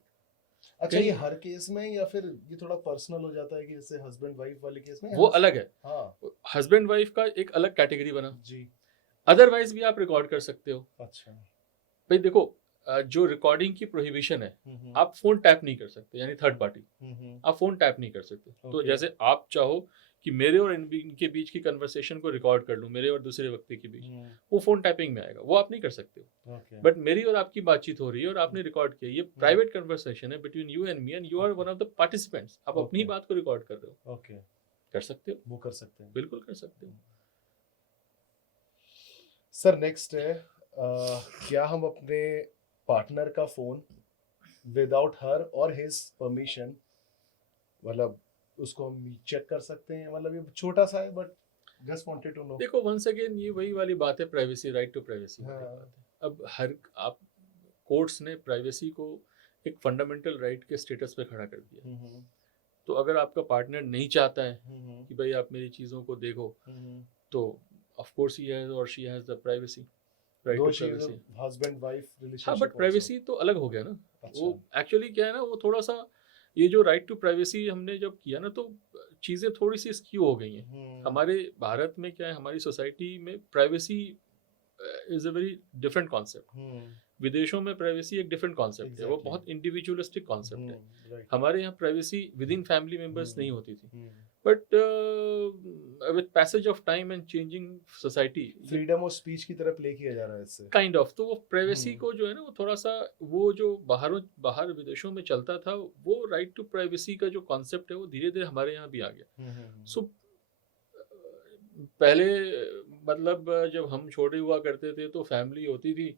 अच्छा, ये हर केस में या फिर ये थोड़ा पर्सनल हो जाता है कि जैसे हस्बैंड वाइफ वाले केस में? वो अलग है, हाँ हस्बैंड वाइफ का एक अलग कैटेगरी बना जी। अदरवाइज भी आप रिकॉर्ड कर सकते हो। अच्छा। भाई देखो, जो रिकॉर्डिंग की प्रोहिबिशन है, आप फोन टैप नहीं कर सकते, यानी थर्ड पार्टी आप फोन टैप नहीं कर सकते। तो जैसे आप चाहो कि मेरे और इनके बीच की कन्वर्सेशन को रिकॉर्ड कर लूं, मेरे और दूसरे व्यक्ति के बीच, वो फोन टैपिंग में आएगा, वो आप नहीं कर सकते हो। बट मेरी और आपकी बातचीत हो रही है और आपने रिकॉर्ड किया, ये प्राइवेट कन्वर्सेशन है between you and me and you are one of the participants, आप अपनी बात को रिकॉर्ड कर रहे हो। ओके। कर सकते हो, वो कर सकते हैं, बिल्कुल कर सकते हो। सर नेक्स्ट है, क्या हम अपने पार्टनर का फोन विदाउट हर और हिज परमिशन मतलब उसको हम चेक कर सकते हैं, मतलब ये छोटा सा है but just wanted to know. देखो वंस अगेन ये वही वाली बात है, प्राइवेसी, राइट टू प्राइवेसी वाली हाँ। बात है। अब हर आप कोर्ट्स ने प्राइवेसी को एक फंडामेंटल राइट के स्टेटस पे खड़ा कर दिया। हम्म तो अगर आपका पार्टनर नहीं चाहता है हम्म कि भाई आप मेरी चीज़ों को देखो, हम्म तो ऑफ कोर्स ही हैज और she has the privacy, right दो to she is privacy. Husband wife हाँ, बट रिलेशनशिप आल्सो। प्राइवेसी तो अलग हो गया ना। अच्छा। वो एक्चुअली क्या है ना, वो थोड़ा सा ये जो राइट टू प्राइवेसी हमने जब किया ना, तो चीज़ें थोड़ी सी स्क्यू हो गई हैं। हमारे भारत में क्या है, हमारी सोसाइटी में privacy is a very different concept. विदेशों में प्राइवेसी एक डिफरेंट कॉन्सेप्ट है, वो Exactly. बहुत इंडिविजुअलिस्टिक कॉन्सेप्ट है। राइट। हमारे यहाँ privacy within family members नहीं होती थी, hmm. But with passage of time and changing society, freedom of speech की तरफ प्ले किया जा रहा है इससे। काइंड ऑफ, तो वो प्राइवेसी हम्म। को जो है ना, वो थोड़ा सा वो जो बाहर विदेशों में चलता था, वो राइट टू प्राइवेसी का जो कॉन्सेप्ट है वो धीरे धीरे हमारे यहाँ भी आ गया। सो पहले मतलब जब हम छोटे हुआ करते थे तो फैमिली होती थी,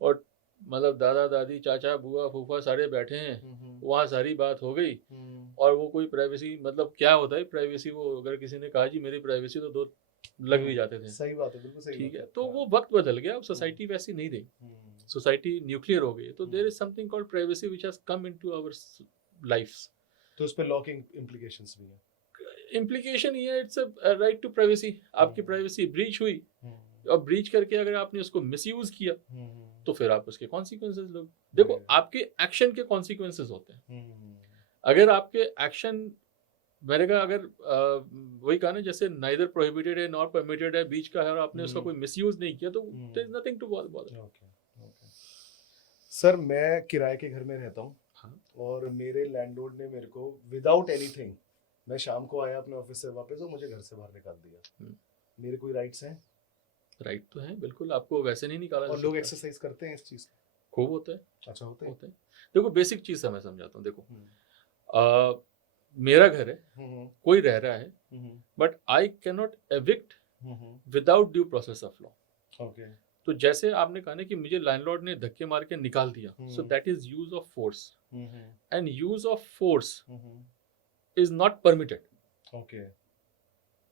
और मतलब दादा दादी चाचा बुआ फूफा सारे बैठे हैं, वहाँ सारी बात हो गई, और वो कोई प्राइवेसी, मतलब क्या होता है प्राइवेसी, वो अगर किसी ने कहा जी मेरी प्राइवेसी, तो दो लग भी जाते थे। सही बात है, बिल्कुल सही ठीक बात है, तो वो वक्त बदल गया, अब सोसाइटी वैसी नहीं रही, सोसाइटी न्यूक्लियर हो गई, तो there is something called privacy which has come into our lifes. तो उस पे लॉ के इम्प्लीकेशंस भी हैं। इम्प्लीकेशन ये है, it's a right to privacy. आपकी प्राइवेसी ब्रीच हुई, और ब्रीच करके अगर आपने उसको मिसयूज किया, तो फिर आप उसके कॉन्सिक्वेंसेस लो। देखो आपके एक्शन के कॉन्सिक्वेंसेस होते हैं। अगर आपके एक्शन, मैंने कहा अगर वही कहा ना, जैसे नाइदर प्रोहिबिटेड है नॉट परमिटेड है, बीच का है, और आपने उसका कोई मिसयूज नहीं किया, तो there is nothing to bother. Sir मैं किराए के घर में रहता हूँ। हाँ। और मेरे लैंडलॉर्ड ने मेरे को विदाउट एनीथिंग, मैं शाम को आया अपने ऑफिस से वापस, और मुझे घर से बाहर निकाल दिया। मेरे कोई राइट्स हैं? राइट तो है बिल्कुल, आपको वैसे नहीं निकाला जा और लोग सकता। एक्सरसाइज करते हैं इस चीज का? खूब होता है। अच्छा, होते हैं। देखो बेसिक चीज मैं समझाता हूँ। देखो मेरा घर है, कोई रह रहा है, but I can not evict without due process of law. Okay. तो जैसे आपने कहा ना कि मुझे लैंडलॉर्ड ने धक्के मार के निकाल दिया, सो that is use of force, and use of force is not permitted. Okay.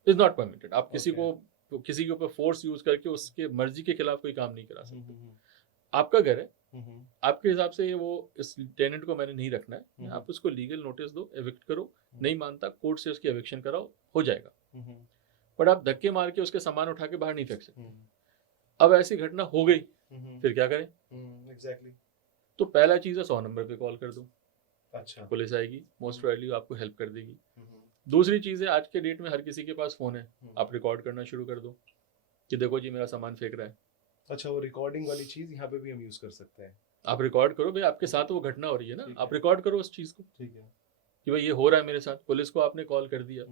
Is not permitted. आप किसी को, किसी के ऊपर फोर्स यूज करके उसके मर्जी के खिलाफ कोई काम नहीं करा सकते। आपका घर है, आपके हिसाब से ये वो इस टेनेंट को मैंने नहीं रखना है, आप उसको लीगल नोटिस दो, एविक्ट करो, नहीं मानता कोर्ट से उसकी एविक्शन कराओ, हो जाएगा। बट आप धक्के मार के उसके सामान उठा के बाहर नहीं फेंक सकते। अब ऐसी घटना हो गई, फिर क्या करें? एग्जैक्टली। तो पहला चीज है 100 नंबर पे कॉल कर दो। अच्छा। पुलिस आएगी, मोस्ट प्रोबेबली आपको हेल्प कर देगी। दूसरी चीज है, आज के डेट में हर किसी के पास फोन है, आप रिकॉर्ड करना शुरू कर दो कि देखो जी मेरा सामान फेंक रहा है। अच्छा, वो रिकॉर्डिंग वाली चीज यहाँ पे भी हम यूज कर सकते हैं? आप रिकॉर्ड करो भाई, आपके साथ वो घटना हो रही है ना, आप रिकॉर्ड करो उस चीज को। ठीक है। कि भाई ये हो रहा है मेरे साथ, पुलिस को आपने कॉल कर दिया,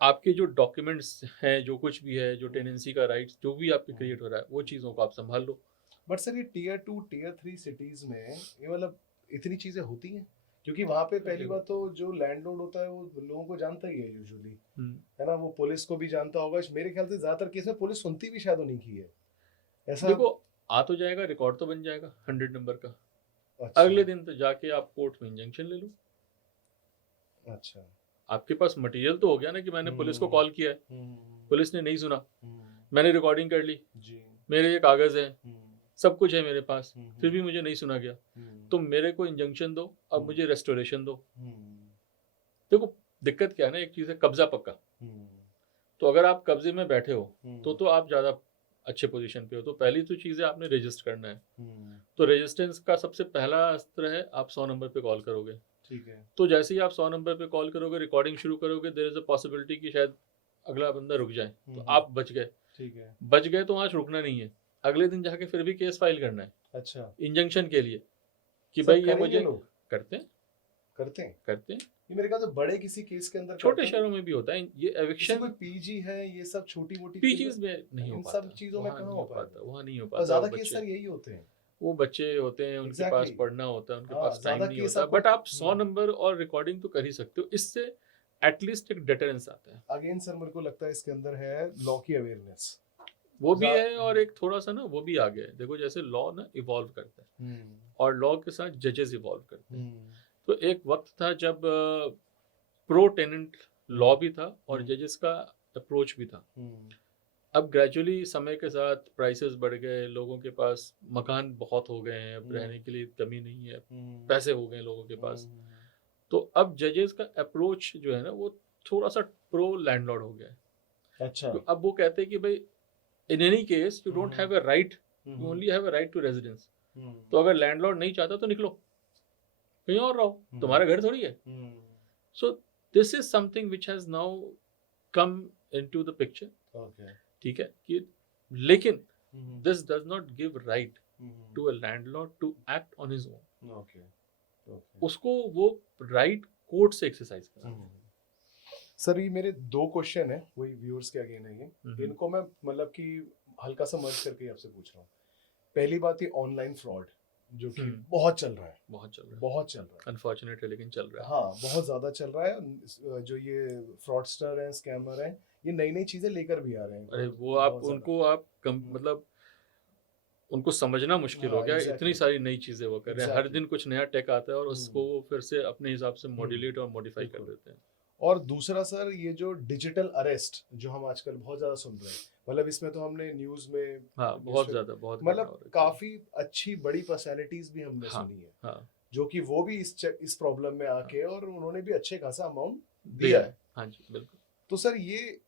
आपके जो डॉक्यूमेंट्स हैं, जो कुछ भी है, जो टेनेंसी का राइट्स जो भी आपके क्रिएट हो रहा है, वो चीज़ों को आप संभाल लो। बट सर ये टियर 2 टियर 3 सिटीज में ये मतलब इतनी चीजें होती हैं? क्योंकि वहाँ पे पहली बात तो जो लैंडलॉर्ड होता है वो लोगों को जानता ही है यूजुअली, है ना, वो पुलिस को भी जानता होगा। मेरे ख्याल से ज्यादातर केस में पुलिस सुनती भी शायद उन्हीं की है, ऐसा? देखो आ तो जाएगा, रिकॉर्ड तो बन जाएगा 100 नंबर का। अच्छा। अगले दिन तो जाके आप कोर्ट में इंजंक्शन ले लो। अच्छा। आपके पास मटेरियल तो हो गया ना कि मैंने पुलिस को कॉल किया है, पुलिस ने नहीं सुना, मैंने रिकॉर्डिंग कर ली जी, मेरे ये कागज है, सब कुछ है मेरे पास, फिर भी मुझे नहीं सुना गया, तो मेरे को इंजंक्शन दो, अब मुझे रेस्टोरेशन दो। देखो दिक्कत क्या है ना, एक चीज है कब्जा पक्का। तो अगर आप कब्जे में बैठे हो तो आप ज्यादा अच्छे पोजीशन पे हो, तो पहली तो चीज है आपने रजिस्टर करना है। तो रेजिस्टेंस का सबसे पहला अस्त्र है, आप 100 नंबर पे कॉल करोगे। ठीक है। तो जैसे ही आप 100 नंबर पे कॉल करोगे, रिकॉर्डिंग शुरू करोगे, देयर इज अ पॉसिबिलिटी कि शायद अगला बंदा रुक जाए, तो आप बच गए। ठीक है। बच गए तो आज रुकना नहीं है, अगले दिन जाके फिर भी केस फाइल करना है। अच्छा। इंजंक्शन के लिए कि भाई ये मुझे करते हैं। ये मेरे ख्याल से बड़े किसी केस के अंदर, छोटे शहरों में भी होता है ये एविक्शन। कोई पीजी है, ये सब छोटी मोटी पीजीज में नहीं हो पाता, सब चीजों में कहाँ हो पाता, वहाँ नहीं हो पाता। ज्यादा केस सर यही होते हैं, वो बच्चे होते हैं, उनके पास पढ़ना होता है, उनके पास टाइम नहीं होता। बट आप 100 नंबर और रिकॉर्डिंग तो कर ही सकते हो, इससे एटलीस्ट एक डिटरेंस आता है। अगेन सर मेरे को लगता है इसके अंदर है लॉ की अवेयरनेस, वो भी है, और एक थोड़ा सा ना वो भी आ गया है। देखो जैसे लॉ ना इवॉल्व करता है, और लॉ के साथ जजेस इवॉल्व करते हैं। तो एक वक्त था जब प्रो टेनेंट लॉ भी था और जजेस का अप्रोच भी था। अब ग्रेजुअली समय के साथ प्राइसेस बढ़ गए, लोगों के पास मकान बहुत हो गए हैं, अब रहने के लिए कमी नहीं है, पैसे हो गए लोगों के पास, तो अब जजेस का अप्रोच जो है ना वो थोड़ा सा प्रो लैंडलॉर्ड हो गया है। अच्छा। तो अब वो कहते हैं कि भाई in any case you don't have a right, you only have a right to residence. तो अगर लैंडलॉर्ड नहीं चाहता तो निकलो, कहीं और रहो, तुम्हारा घर थोड़ी है। So this is something which has now come into the picture. ठीक है कि लेकिन this does not give right to a landlord to act on his own. उसको वो राइट कोर्ट से एक्सरसाइज करना। सर ये मेरे 2 क्वेश्चन है, वही व्यूअर्स के अगेन है ये, इनको मैं मतलब कि हल्का सा मर्ज करके आपसे पूछ रहा हूँ। पहली बात, ये ऑनलाइन फ्रॉड जो कि बहुत चल रहा है, बहुत चल रहा है अनफॉर्चुनेट है लेकिन चल रहा है। हाँ, बहुत ज्यादा चल रहा है। जो ये फ्रॉडस्टर हैं, स्कैमर हैं, ये नई नई चीजें लेकर भी आ रहे हैं। अरे वो आप उनको आप मतलब उनको समझना मुश्किल हो गया। इतनी सारी नई चीजें वो कर रहे हैं, हर दिन कुछ नया टेक आता है और उसको वो फिर से अपने हिसाब से मॉड्यूलेट और मॉडिफाई कर देते हैं। और दूसरा सर, ये जो डिजिटल अरेस्ट जो हम आजकल बहुत ज्यादा सुन रहे हैं, मतलब इसमें तो हमने न्यूज में बहुत ज्यादा बहुत मतलब काफी अच्छी बड़ी पर्सनालिटीज भी हमने सुनी है, जो कि वो भी इस प्रॉब्लम में आके और उन्होंने भी अच्छे खासा अमाउंट दिया है। हाँ जी बिल्कुल। तो सर ये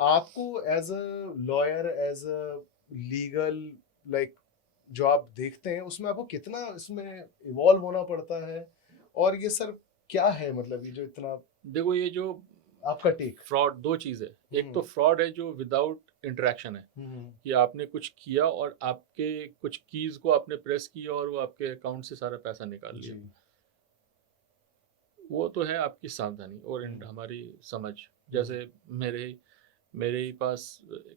आपको as a lawyer, as a legal, like जो आप देखते हैं उसमें आपको कितना इसमें इवॉल्व होना पड़ता है, और ये सर क्या है, मतलब ये जो इतना, देखो ये जो आपका टेक, फ्रॉड 2 चीज है। एक तो फ्रॉड है जो विदाउट इंटरेक्शन है, कि आपने कुछ किया और आपके कुछ कीज को आपने प्रेस किया और वो आपके अकाउंट से सारा पैसा निकाल लिया। वो तो है आपकी सावधानी और हमारी समझ। जैसे मेरे ही पास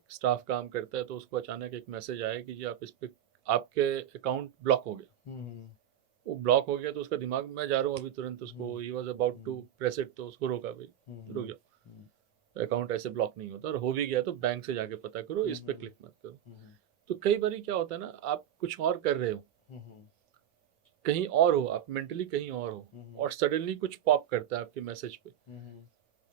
स्टाफ काम करता है, तो उसको अचानक एक मैसेज आया कि जी आप इस पे आपके अकाउंट ब्लॉक हो गया। वो ब्लॉक हो गया तो उसका दिमाग, मैं जा रहा हूँ अभी तुरंत उसको, he was about to press it, तो उसको रोका, भाई रुक जाओ, अकाउंट ऐसे ब्लॉक नहीं होता, और हो भी गया तो बैंक से जाके पता करो, इस पे क्लिक मत करो। तो कई बार क्या होता है ना, आप कुछ और कर रहे हो, कहीं और हो, आप मेंटली कहीं और हो, और सडनली कुछ पॉप करता है आपके मैसेज पे,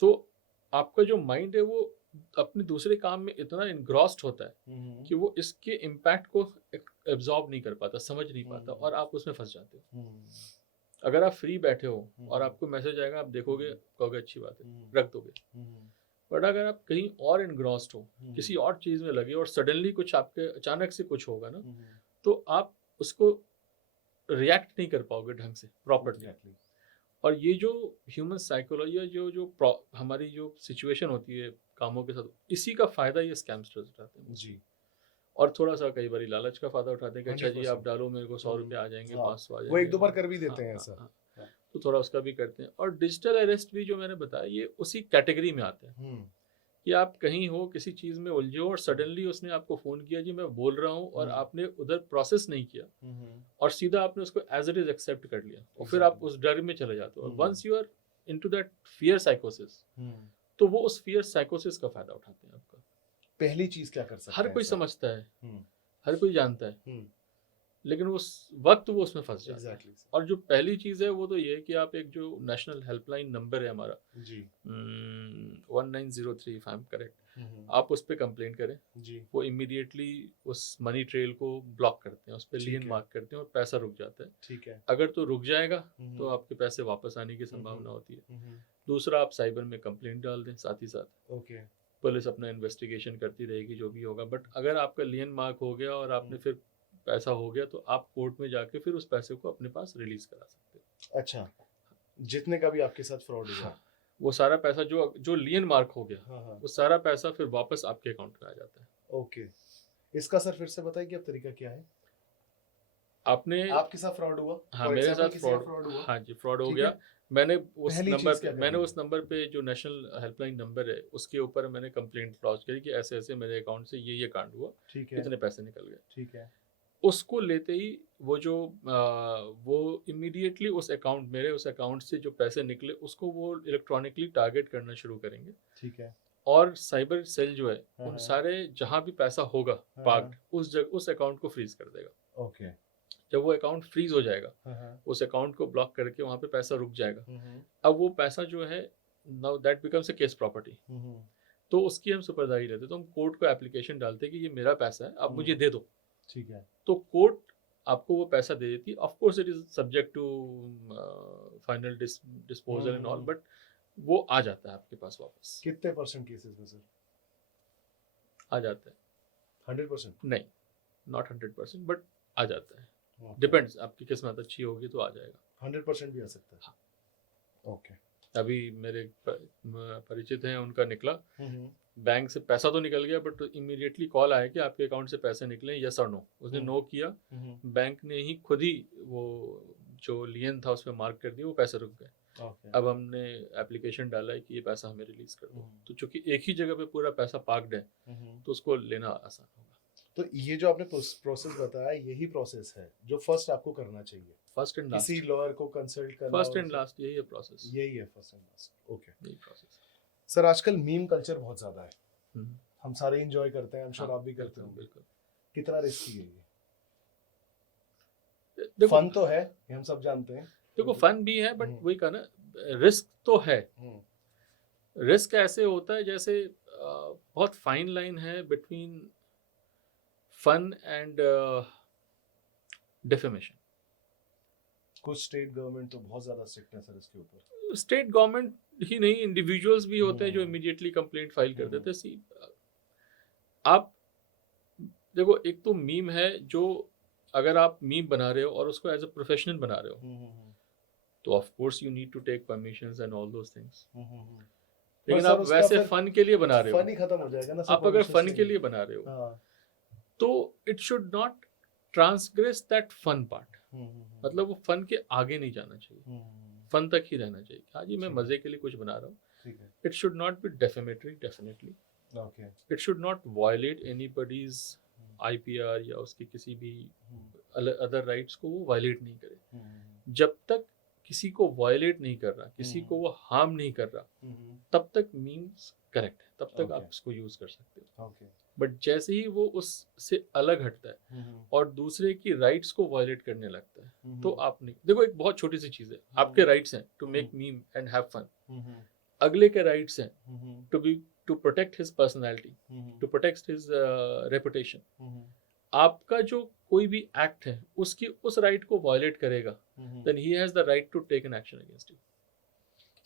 तो आपका जो माइंड है वो अपने दूसरे काम में इतना इनग्रॉस्ड होता है कि वो इसके इम्पैक्ट को एब्जॉर्ब नहीं कर पाता, समझ नहीं पाता, और आप उसमें फंस जाते हो। अगर आप फ्री बैठे हो और आपको मैसेज आएगा, आप देखोगे, कहोगे अच्छी बात है, रख दोगे। बट अगर आप कहीं और इनग्रॉस्ड हो, किसी और चीज में लगे, और सडनली कुछ आपके अचानक से कुछ होगा ना, तो आप उसको रिएक्ट नहीं कर पाओगे ढंग से, प्रॉपर्ली। और ये जो ह्यूमन साइकोलॉजी है, जो हमारी जो सिचुएशन होती है कामों के साथ, इसी का फायदा ये स्कैमस्टर्स उठाते हैं जी। और थोड़ा सा कई बार लालच का फायदा उठाते हैं कि अच्छा जी आप डालो, मेरे को 100 रुपये आ जाएंगे, 500 आ जाएंगे, वो 1-2 बार कर भी देते हैं ऐसा, तो थोड़ा उसका भी करते हैं। और डिजिटल अरेस्ट भी जो मैंने बताया, ये उसी कैटेगरी में आते हैं कि आप कहीं हो, किसी चीज में उलझे हो, और सडनली उसने आपको फोन किया, जी मैं बोल रहा हूँ, और आपने उधर प्रोसेस नहीं किया, और सीधा आपने उसको एज इट इज एक्सेप्ट कर लिया, और फिर आप उस डर में चले जाते हो। Once you are into that fear साइकोसिस, तो वो उस फियर साइकोसिस का फायदा उठाते हैं आपका। पहली चीज क्या कर सकते हैं? हर कोई समझता है, हर कोई जानता है, लेकिन उस वक्त वो उसमें फंस जाता है। और जो पहली चीज है वो तो ये है कि आप एक जो नेशनल हेल्पलाइन नंबर है हमारा जी, 1903 इफ आई एम करेक्ट, आप उस पर कंप्लेंट करें जी। वो इमीडिएटली उस मनी ट्रेल को ब्लॉक करते हैं, उस पर लियन मार्क करते हैं, और पैसा रुक जाता है। ठीक है, अगर तो रुक जाएगा तो आपके पैसे वापस आने की संभावना होती है। दूसरा, आप साइबर में कंप्लेंट डाल दें साथ ही साथ। ओके, पुलिस अपना इन्वेस्टिगेशन करती रहेगी जो भी होगा। बट अगर आपका लियन मार्क हो गया और आपने फिर पैसा हो गया, तो आप कोर्ट में जाके फिर उस पैसे को अपने पास रिलीज करा सकते हैं। अच्छा, जितने का भी आपके साथ फ्रॉड हुआ, हाँ, वो सारा पैसा जो लियन मार्क हो गया, हाँ, वो सारा पैसा फिर वापस आपके अकाउंट में आ जाता है। ओके, इसका सर फिर से बताइए कि अब तरीका क्या है? आपके साथ फ्रॉड हुआ? हाँ, मेरे साथ फ्रॉड हुआ। हाँ जी, फ्रॉड हो गया। मैंने उस नंबर पे जो नेशनल हेल्पलाइन नंबर है, उसके ऊपर मैंने कंप्लेंट लॉन्च करी कि ऐसे ऐसे मेरे अकाउंट से ये कांड हुआ, इतने पैसे निकल गए। ठीक है, उसको लेते ही वो इमीडिएटली उस अकाउंट से जो पैसे निकले उसको वो इलेक्ट्रॉनिकली टारगेट करना शुरू करेंगे। ठीक है, और साइबर सेल जो है उन सारे जहां भी पैसा होगा पार्क्ड, उस अकाउंट को फ्रीज कर देगा। ओके, जब वो अकाउंट फ्रीज हो जाएगा, उस अकाउंट को ब्लॉक करके वहां पे पैसा रुक जाएगा। अब वो पैसा जो है now that becomes a case property, तो उसकी हम सुपरदारी लेते हैं। तो हम कोर्ट को एप्लीकेशन डालते हैं कि ये मेरा पैसा है, आप मुझे दे दो। ठीक है। तो कोर्ट आपको वो पैसा दे देती है। Of course it is subject to final disposal and all, but वो आ जाता है आपके पास वापस, कितने परसेंट केसेस में सर? आ जाता है। 100%? नहीं, नॉट 100%, बट आ जाता है। Okay. डिपेंड्स, आपकी किस्मत अच्छी होगी तो आ जाएगा। 100% भी आ सकता है। हाँ। ओके। अभी मेरे परिचित हैं, उनका निकला, बैंक से पैसा तो निकल गया, बट इमीडिएटली कॉल आया कि आपके अकाउंट से पैसे निकले, यस और नो। उसने नो किया, बैंक ने ही खुद ही वो जो लियन था उस पर मार्क कर दिया, वो पैसे रुक गए। Okay. अब हमने एप्लीकेशन डाला है कि ये पैसा हमें रिलीज कर दो। तो चूंकि एक ही जगह पे पूरा पैसा पार्क्ड है, तो उसको लेना आसान होगा। तो ये जो आपने प्रोसेस बताया, यही प्रोसेस है जो फर्स्ट आपको करना चाहिए, फर्स्ट एंड लास्ट, किसी लॉयर को कंसल्ट करना, फर्स्ट एंड लास्ट, यही है प्रोसेस, यही है फर्स्ट एंड लास्ट। ओके। यही प्रोसेस। सर आजकल मीम कल्चर बहुत ज्यादा है, हम्म, हम सारे एंजॉय करते हैं, I'm sure हाँ, आप भी करते बिल्कुल हो। बिल्कुल। कितना रिस्की है ये? देखो फन तो है, ये हम सब जानते हैं। देखो फन भी है, बट वही कहा ना, रिस्क तो है। रिस्क ऐसे होता है जैसे बहुत फाइन लाइन है बिटवीन फन एंड डिफेमेशन। कुछ स्टेट गवर्नमेंट तो बहुत ज्यादा स्ट्रिक्ट है सर इसके ऊपर। स्टेट गवर्नमेंट ही नहीं, इंडिविजुअल्स भी होते हैं जो इमीडिएटली कंप्लेंट फाइल कर देते हैं। सी, आप देखो, एक तो मीम है जो, अगर आप मीम बना रहे हो और उसको एज अ प्रोफेशनल बना रहे हो, तो of course you need to take permissions and all those things. लेकिन आप वैसे फन के लिए बना रहे हो, फन ही खत्म हो जाएगा ना। आप अगर फन के लिए बना रहे हो, तो it should not transgress that fun part. मतलब वो फन के आगे नहीं जाना चाहिए, फन तक ही रहना चाहिए। हाँ जी, मैं मजे के लिए कुछ बना रहा हूँ। It should not be defamatory, definitely. It should not violate anybody's IPR या उसकी किसी भी अदर राइट्स को वो वायलेट नहीं करे। जब तक किसी को वायलेट नहीं कर रहा, किसी को वो हार्म नहीं कर रहा, तब तक मीम्स करेक्ट है, तब तक आप इसको यूज कर सकते हो। बट जैसे ही वो उससे अलग हटता है और दूसरे की राइट्स को वायलेट करने लगता है, तो आप नहीं। देखो, एक बहुत छोटी सी चीज है, आपके राइट्स हैं to make meme and have fun, अगले के राइट्स हैं to protect his personality, to protect his reputation. आपका जो कोई भी एक्ट है उसकी उस राइट को वायलेट करेगा, then he has the right to take an action against you.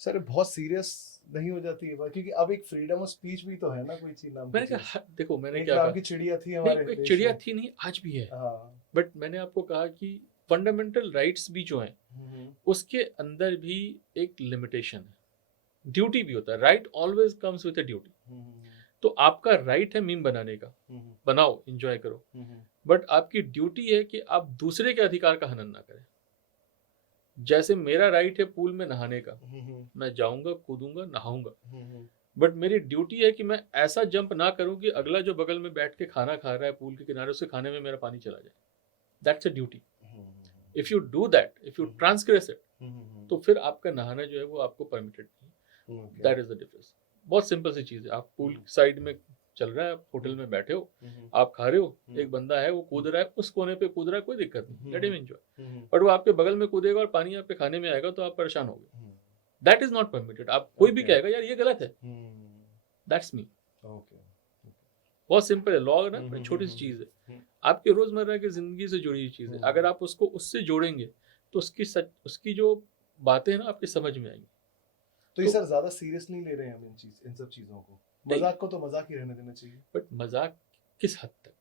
Sir बहुत सीरियस नहीं हो जाती है बात, क्योंकि अब एक फ्रीडम ऑफ स्पीच भी तो है ना, कोई चीज नाम मैंने कहा, देखो मैंने एक क्या नाम कहा, की चिड़िया थी हमारे नहीं, देश चिड़िया में। थी नहीं, आज भी है। हाँ। बट मैंने आपको कहा कि फंडामेंटल राइट्स भी जो हैं, उसके अंदर भी एक लिमिटेशन है, ड्यूटी भी होता है। Right always comes with a duty. तो आपका राइट है मीम बनाने का, बनाओ, एंजॉय करो, बट आपकी ड्यूटी है कि आप दूसरे के अधिकार का हनन ना करें। जैसे मेरा राइट है पूल में नहाने का, मैं जाऊंगा, कूदूंगा, नहाऊंगा, बट मेरी ड्यूटी है कि मैं ऐसा जंप ना करूं कि अगला जो बगल में बैठ के खाना खा रहा है पूल के किनारे, उसके खाने में मेरा पानी चला जाए। That's a duty. If you do that, if you transgress it, तो फिर आपका नहाना जो है वो आपको परमिटेड नहीं। That is the difference. बहुत सिंपल सी चीज है। आप पूल साइड में चल रहा है, आप होटल में बैठे हो, आप खा रहे हो, एक बंदा है वो कूद रहा है, उस कोने पे कूद रहा है, कोई दिक्कत नहीं, लेट हिम एंजॉय। बट वो आपके बगल में कूदेगा और पानी आपके खाने में आएगा तो आप परेशान होगे। That is not permitted. आप कोई भी कहेगा यार ये गलत है, दैट्स मी। बहुत सिंपल है लॉ ना, छोटी सी चीज है, आपके रोजमर्रा की जिंदगी से जुड़ी हुई चीज है। अगर आप उसको उससे जोड़ेंगे तो उसकी जो बातें हैं ना आपकी समझ में आएंगी। तो ये सर ज्यादा सीरियस नहीं ले रहे हैं हम इन सब चीजों को। मजाक को तो मजाक ही रहने देना चाहिए। बट मजाक किस हद तक?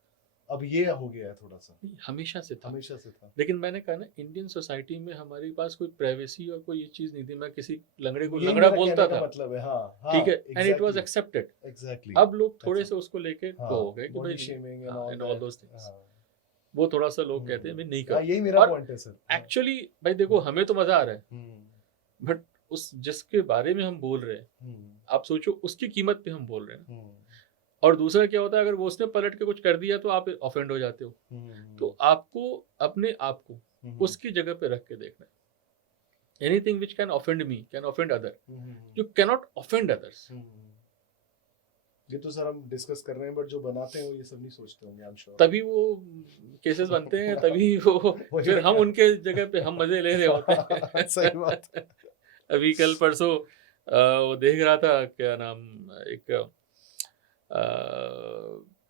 अब ये हो गया है थोड़ा सा। हमेशा से था, हमेशा से था। लेकिन मैंने कहा ना, इंडियन सोसाइटी में हमारे पास कोई प्राइवेसी और कोई ये चीज नहीं थी। मैं किसी लंगड़े को लंगड़ा बोलता था, मतलब है, हाँ, ठीक है, and it was accepted. Exactly. अब लोग थोड़े से उसको लेके वो हो गए कि भाई shaming and all those things, वो थोड़ा सा लोग कहते हैं मैं नहीं कर। यही मेरा पॉइंट है सर। एक्चुअली भाई देखो, हमें तो मजा आ रहा है, बट उस जिसके बारे में हम बोल रहे हैं, आप सोचो उसकी कीमत पे हम बोल रहे हैं। और दूसरा क्या होता है, अगर वो उसने पलट के कुछ कर दिया तो आप ऑफेंड हो जाते हो। तो आपको अपने आप को उसकी जगह पे रख के देखना है। Anything which can offend me can offend other, you can not offend others. ये तो सर हम डिस्कस कर रहे हैं, बट जो बनाते हैं वो ये सब नहीं सोचते होंगे, आई एम श्योर। तभी वो केसेस बनते हैं, तभी वो फिर हम उनके जगह पे हम मजे ले रहे होते हैं। सही बात। अभी कल परसों वो देख रहा था, क्या नाम, एक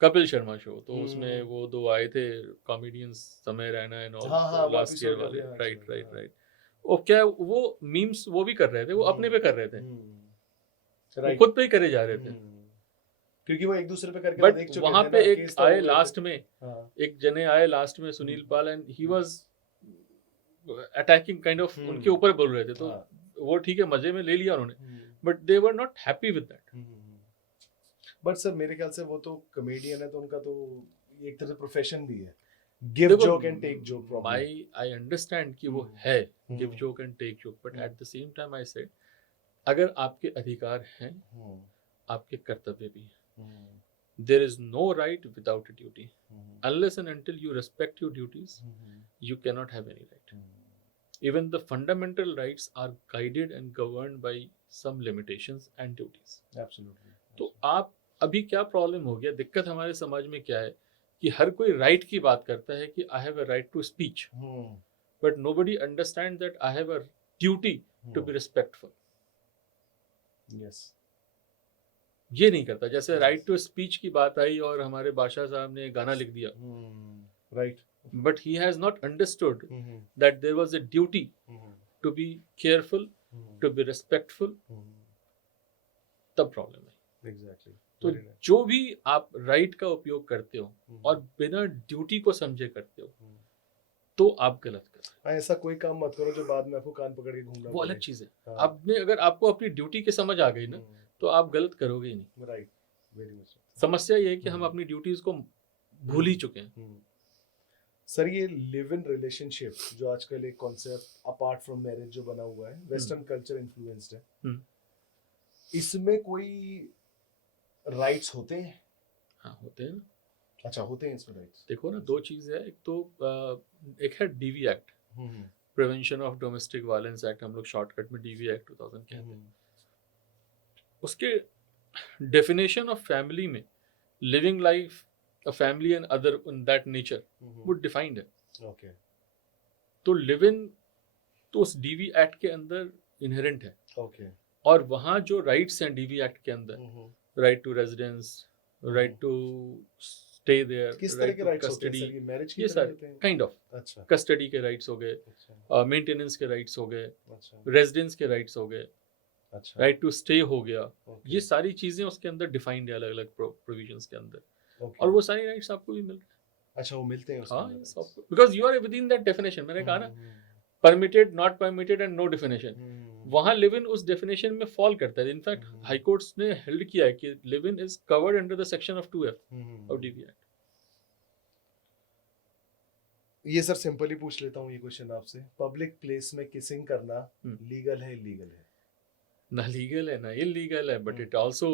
कपिल शर्मा शो, तो उसमें वो दो आए थे कॉमेडियंस, समय रैना एंड ऑल, हाँ हाँ वो लास्ट ईयर एपिसोड वाले, काफी हाँ राइट चला राइट हाँ राइट। वो क्या, वो मीम्स वो भी कर रहे थे, वो अपने पे कर रहे थे, वो राइट खुद पे ही करे जा रहे थे। क्योंकि वो एक दूसरे पे करके वो बट देख चुके वहां थे पे ना, एक केस तब आए हो गए लास्ट थे। में, हाँ एक जने आए लास्ट में, Sunil Pal, and he was attacking kind of, उनके ऊपर बोल रहे थे, तो हाँ वो ठीक है, मजे में ले लिया उन्होंने, but they were not happy with that. But sir मेरे ख्याल से वो तो कॉमेडियन है, तो उनका तो ये एक तरह से प्रोफेशन भी है, गिव देखो, joke and take joke problem. I understand कि वो हम्म, है give hmm, joke and take joke, but hmm, at the same time I said, अगर आपके अधिकार हैं, आपके कर्तव्य भी हैं। There is no right without a duty. Unless and until you respect your duties, you cannot have any right. Even the fundamental rights are guided and governed by some limitations and duties. Absolutely. तो आप, अभी क्या problem हो गया, दिक्कत हमारे समाज में क्या है कि हर कोई राइट की बात करता है कि I have a right to speech, but nobody understand that I have a duty to be respectful. Yes ये नहीं करता। जैसे राइट टू स्पीच की बात आई और हमारे बादशाह साहब ने गाना लिख दिया, right, but he has not understood that there was a duty to be careful, to be respectful, तब प्रॉब्लम है। एग्जैक्टली। तो जो भी आप राइट का उपयोग करते हो और बिना ड्यूटी को समझे करते हो, तो आप गलत कर रहे हाँ, ऐसा कोई काम मत करो जो बाद में आपको कान पकड़ के घूमना हो, वो पड़े। अलग चीज है। हाँ। आपने, अगर आपको अपनी ड्यूटी की समझ आ गई ना, तो आप गलत करोगे ही नहीं। Right, very much. समस्या ये है कि हम अपनी ड्यूटीज को भूल ही चुके हैं। सर ये लिव इन रिलेशनशिप जो आजकल एक कॉन्सेप्ट अपार्ट फ्रॉम मैरिज जो बना हुआ है, वेस्टर्न कल्चर इन्फ्लुएंस्ड है, इसमें कोई राइट्स होते हैं? हाँ, होते हैं ना। अच्छा, होते हैं इसमें राइट्स। देखो ना, दो चीज है, एक तो एक है DV act, prevention of domestic violence act, हम लोग शॉर्टकट में डीवी एक्ट 2000 कहते हैं। उसके डेफिनेशन ऑफ फैमिली में living life, a family and other in that nature, वो डिफाइंड है। ओके। तो लिव इन तो उस डीवी एक्ट के अंदर इनहेरेंट है। ओके। और वहाँ जो राइट्स हैं डीवी एक्ट के अंदर, right to residence, right to stay there, किस तरह के राइट्स होते हैं सर? ये मैरिज की ये तरह सारे होते हैं? काइंड ऑफ अच्छा। कस्टडी के राइट्स हो गए, अच्छा। मेंटेनेंस के राइट्स हो गए, अच्छा। रेजिडेंस के राइट्स हो गए, अच्छा। राइट टू स्टे हो गया। Okay. ये सारी चीजें उसके अंदर डिफाइंड है, अलग अलग प्रोविजंस के अंदर। Okay. और वो सारी राइट्स आपको भी मिल रहे हैं। अच्छा, वो मिलते हैं उसके हाँ, अंदर? ये सब, because you are within that definition. मैंने कहा ना, permitted, not permitted and no definition, वहाँ लिव इन उस डेफिनेशन में फॉल करता है। इनफैक्ट हाई कोर्ट्स ने हेल्ड किया है कि live in is covered under the section of 2F of DV act. ये सर सिंपली पूछ लेता हूँ ये क्वेश्चन आपसे, पब्लिक प्लेस में किसिंग करना लीगल है, इलीगल है? ना लीगल है ना इलीगल है, but it also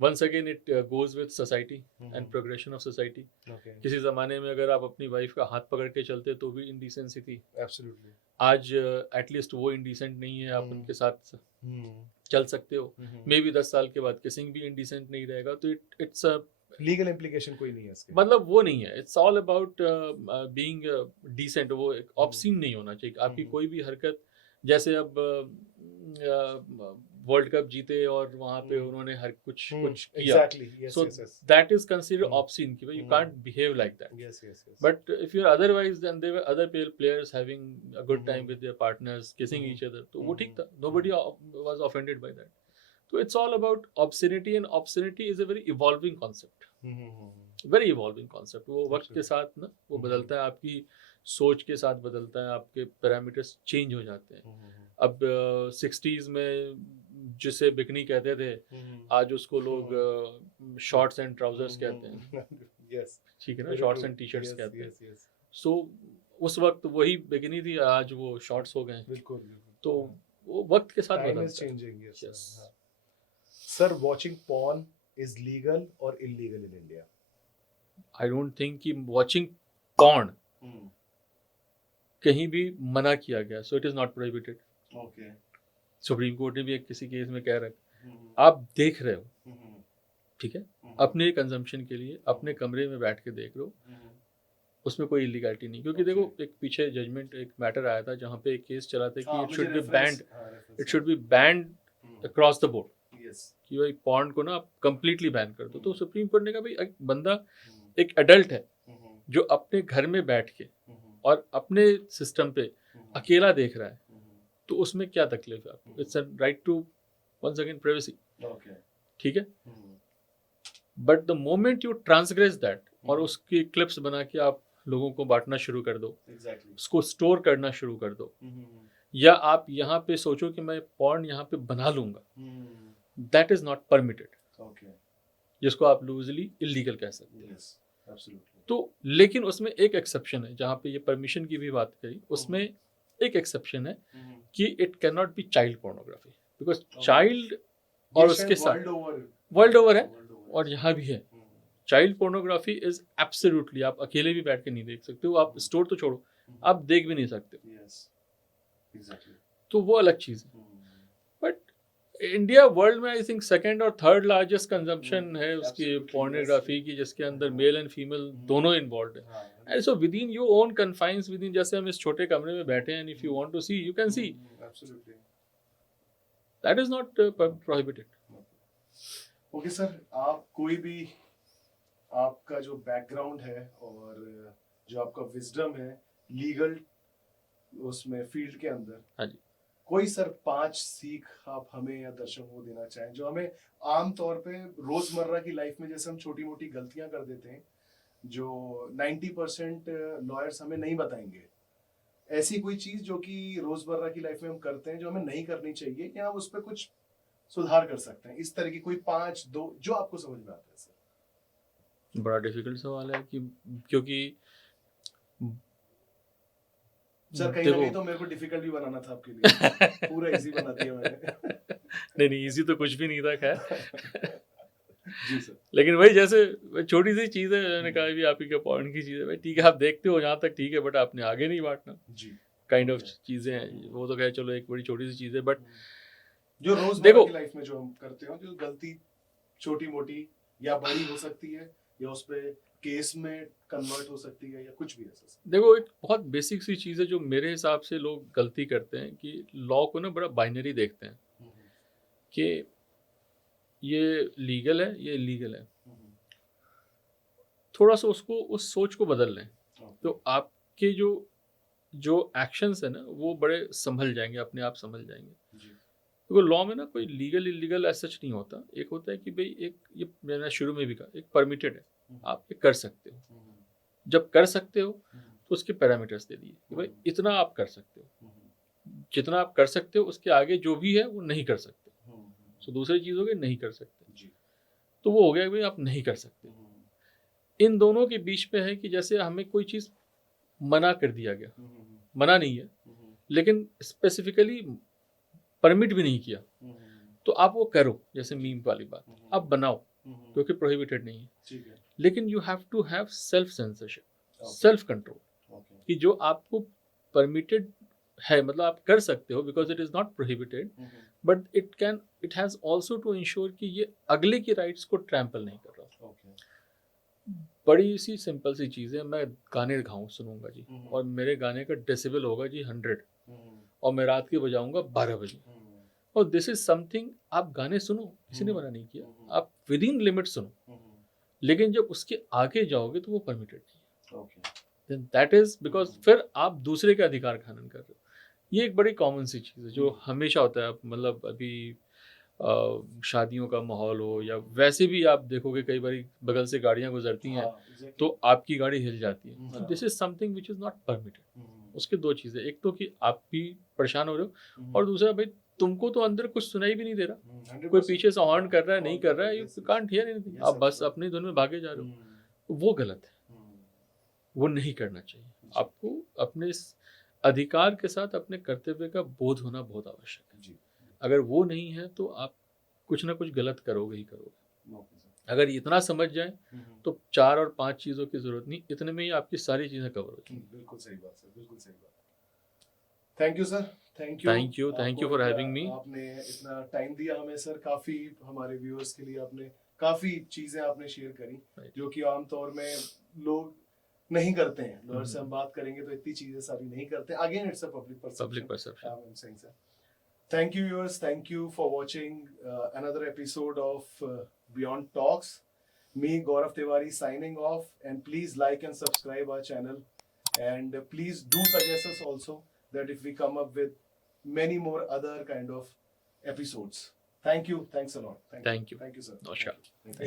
once again it goes with society and progression of society. किसी जमाने में अगर आप अपनी वाइफ का हाथ पकड़ के चलते तो भी इंडिसेंसी थी। एब्सोल्युटली। आज एटलीस्ट वो इंडिसेंट नहीं है, आप उनके साथ चल सकते हो। मे बी 10 साल के बाद किसिंग भी इंडिसेंट नहीं रहेगा। तो इट्स अ लीगल इम्प्लीकेशन कोई नहीं है इसके? मतलब वो नहीं है, it's all about being decent. वो एक ऑब्सीन नहीं होना चाहिए। आपकी कोई भी हरकत, जैसे अब वर्ल्ड कप जीते और वहां पे उन्होंने हर कुछ किया, so that is considered obscene कि भाई you can't behave like that. But if you are otherwise, then there were other players having a good time with their partners, kissing each other, तो वो ठीक था, nobody was offended by that. तो it's all about obscenity, and obscenity is a very evolving concept, very evolving concept. वो वक्त के साथ ना वो बदलता है, आपकी सोच के साथ बदलता है, आपके पैरामीटर्स चेंज हो जाते हैं। अब 60s में जिसे बिकनी कहते थे, आज उसको लोग शॉर्ट्स एंड ट्राउजर्स कहते हैं। यस, ठीक है ना, शॉर्ट्स एंड टी शर्ट्स कहते हैं। सो उस वक्त वही बिकनी थी, आज वो शॉर्ट्स हो गए। बिल्कुल। तो वो वक्त के साथ time is changing. Sir, watching porn is legal और illegal in India? I don't think कि वॉचिंग पॉर्न कहीं भी मना किया गया, so it is not prohibited. Okay. Supreme court ने भी एक किसी केस में कह रखा है, आप देख रहे हो, ठीक है, अपने कंजम्पशन के लिए अपने कमरे में बैठ के देख रहे हो, उसमें कोई इलीगलिटी नहीं। क्योंकि देखो, एक पीछे जजमेंट, एक मैटर आया था जहाँ पे एक केस चला था कि it should be band across the board yes कि भाई पॉर्न को ना आप कंप्लीटली बैन कर दो। तो सुप्रीम कोर्ट ने कहा भाई एक बंदा एक एडल्ट है जो अपने घर में बैठ के और अपने सिस्टम पे अकेला देख रहा है, तो उसमें क्या तकलीफ है आपको? It's a right to once again privacy, okay ठीक है। But the moment you transgress that और उसकी क्लिप्स बना के आप लोगों को बांटना शुरू कर दो, एग्जैक्टली उसको स्टोर करना शुरू कर दो, या आप यहाँ पे सोचो कि मैं पॉर्न यहाँ पे बना लूंगा, that is not permitted, okay जिसको आप लूजली इलीगल कह सकते हैं। यस एब्सोल्युटली तो लेकिन उसमें एक एक्सेप्शन है, जहाँ पे ये परमिशन की भी बात करी, उसमें एक एक्सेप्शन है कि it can not be child pornography, because child और उसके साथ वर्ल्ड ओवर है और यहाँ भी है। चाइल्ड पोर्नोग्राफी इज एब्सोल्युटली, आप अकेले भी बैठ के नहीं देख सकते हो, आप स्टोर तो छोड़ो, आप देख भी नहीं सकते हो, यस एग्जैक्टली तो वो अलग चीज है। बट इंडिया वर्ल्ड में आई थिंक सेकंड और थर्ड लार्जेस्ट कंजम्पशन है उसकी Absolutely, पोर्नोग्राफी की, जिसके अंदर मेल एंड फीमेल दोनों इन्वॉल्व है। And so within your own confines, within, जैसे हम इस छोटे कमरे में बैठे हैं, if you want to see you can see, absolutely that is not prohibited. Okay sir, आप कोई भी आपका जो बैकग्राउंड है और जो आपका विजडम है लीगल उसमें फील्ड के अंदर, हाँ जी, कोई सर 5 सीख आप हमें या दर्शकों को देना चाहें जो हमें आम तौर पे रोजमर्रा की लाइफ में, जैसे हम छोटी मोटी गलतियां कर देते हैं जो 90% लॉयर्स हमें नहीं बताएंगे, ऐसी कोई चीज जो कि रोजमर्रा की लाइफ में हम करते हैं जो हमें नहीं करनी चाहिए, या हम उस पर कुछ सुधार कर सकते हैं, इस तरह की कोई 5-2 जो आपको समझ में आता है सर? बड़ा डिफिकल्ट सवाल है कि क्योंकि सर कहीं ना कहीं तो मेरे को डिफिकल्ट भी बनाना था आपके लिए, पूरा इजी बना दिया मैंने। नहीं इजी तो कुछ भी नहीं था खैर। जी सर। लेकिन वही जैसे छोटी सी चीज़ है, मैंने कहा भी आप ही का पॉइंट की चीज़ है भाई, ठीक है आप देखते हो जहाँ तक ठीक है, बट आपने आगे नहीं बांटना, जी काइंड ऑफ चीज़ें हैं वो, तो कहे चलो एक बड़ी छोटी सी चीज़ है, बट जो रोजमर्रा की लाइफ में जो हम करते हो, जो गलती छोटी मोटी या बड़ी हो सकती है, या उस पे केस में कन्वर्ट हो सकती है, या कुछ भी ऐसा सर। देखो एक बहुत बेसिक सी चीज़ है जो मेरे हिसाब से लोग गलती करते हैं कि लॉ को ना बड़ा बाइनरी देखते हैं कि ये लीगल है ये इलीगल है। थोड़ा सा उसको उस सोच को बदल लें तो आपके जो जो एक्शंस है ना वो बड़े संभल जाएंगे, अपने आप संभल जाएंगे। देखो लॉ में ना कोई लीगल इलीगल ऐसा नहीं होता, एक होता है कि भाई एक, ये मैंने शुरू में भी कहा, एक परमिटेड है, आप ये कर सकते हो, जब कर सकते हो तो उसके पैरामीटर्स दे दिए कि भाई इतना आप कर सकते हो, जितना आप कर सकते हो उसके आगे जो भी है वो नहीं कर सकते। तो दूसरी चीज़ हो गई नहीं कर सकते, तो वो हो गया भाई आप नहीं कर सकते। इन दोनों के बीच में है कि जैसे हमें कोई चीज़ मना कर दिया गया, मना नहीं है लेकिन स्पेसिफिकली परमिट भी नहीं किया, तो आप वो करो, जैसे मीम वाली बात, आप बनाओ क्योंकि प्रोहिबिटेड नहीं है, लेकिन you have to have self censorship, self control, कि जो आपको परमिटेड है मतलब आप कर सकते हो because it is not prohibited, but it has also to ensure कि ये अगले की राइट्स को ट्रैम्पल नहीं कर रहा। बड़ी सी सिंपल सी चीज़ है, मैं गाने गाऊँ सुनूंगा जी और मेरे गाने का डेसिबल होगा जी 100 और मैं रात के बजाऊंगा 12 बजे, और दिस इज समथिंग, आप गाने सुनो, किसी ने मना नहीं किया, आप विद इन लिमिट सुनो, लेकिन जब उसके आगे जाओगे तो वो परमिटेड नहीं है। देन दैट इज बिकॉज फिर आप दूसरे के अधिकार का हनन कर रहे हो। ये एक बड़ी कॉमन सी चीज़ है जो हमेशा होता है, मतलब अभी शादियों का माहौल हो या वैसे भी आप देखोगे कई बार बगल से गाड़ियां गुजरती हैं तो आपकी गाड़ी हिल जाती है, this is something which is not permitted. उसके दो चीज़ें, एक तो कि आप भी परेशान हो रहे हो, और दूसरा भाई तुमको तो अंदर कुछ सुनाई भी नहीं दे रहा, कोई पीछे से हॉर्न कर रहा है नहीं कर रहा है, यू कांट हियर एनीथिंग, आप बस अपनी धुन में भागे जा रहे हो, वो गलत है, वो नहीं करना चाहिए। आपको अपने अधिकार के साथ अपने कर्तव्य का बोध होना बहुत आवश्यक है। अगर वो नहीं है तो आप कुछ ना कुछ गलत करोगे ही करोगे। अगर इतना समझ जाए तो 4 और 5 चीज़ों की जरूरत नहीं, इतने में ही आपकी सारी चीज़ें कवर हो जाएंगी। बिल्कुल सही बात सर, बिल्कुल सही बात। Thank you sir, thank you for having me. आपने इतना टाइम दिया हमें सर, काफ़ी हमारे व्यूअर्स के लिए आपने काफ़ी चीज़ें आपने शेयर करी जो कि आमतौर में लोग नहीं करते हैं। लॉयर से हम बात करेंगे तो इतनी चीज़ें सारी नहीं करते। Again it's a public perception. Thank you, viewers. Thank you for watching another episode of Beyond Talks. Me, Gaurav Tiwari, signing off. And please like and subscribe our channel. And please do suggest us also that if we come up with many more other kind of episodes. Thank you. Thanks a lot. Thank you. Thank you, sir. Namaskar. Thank you.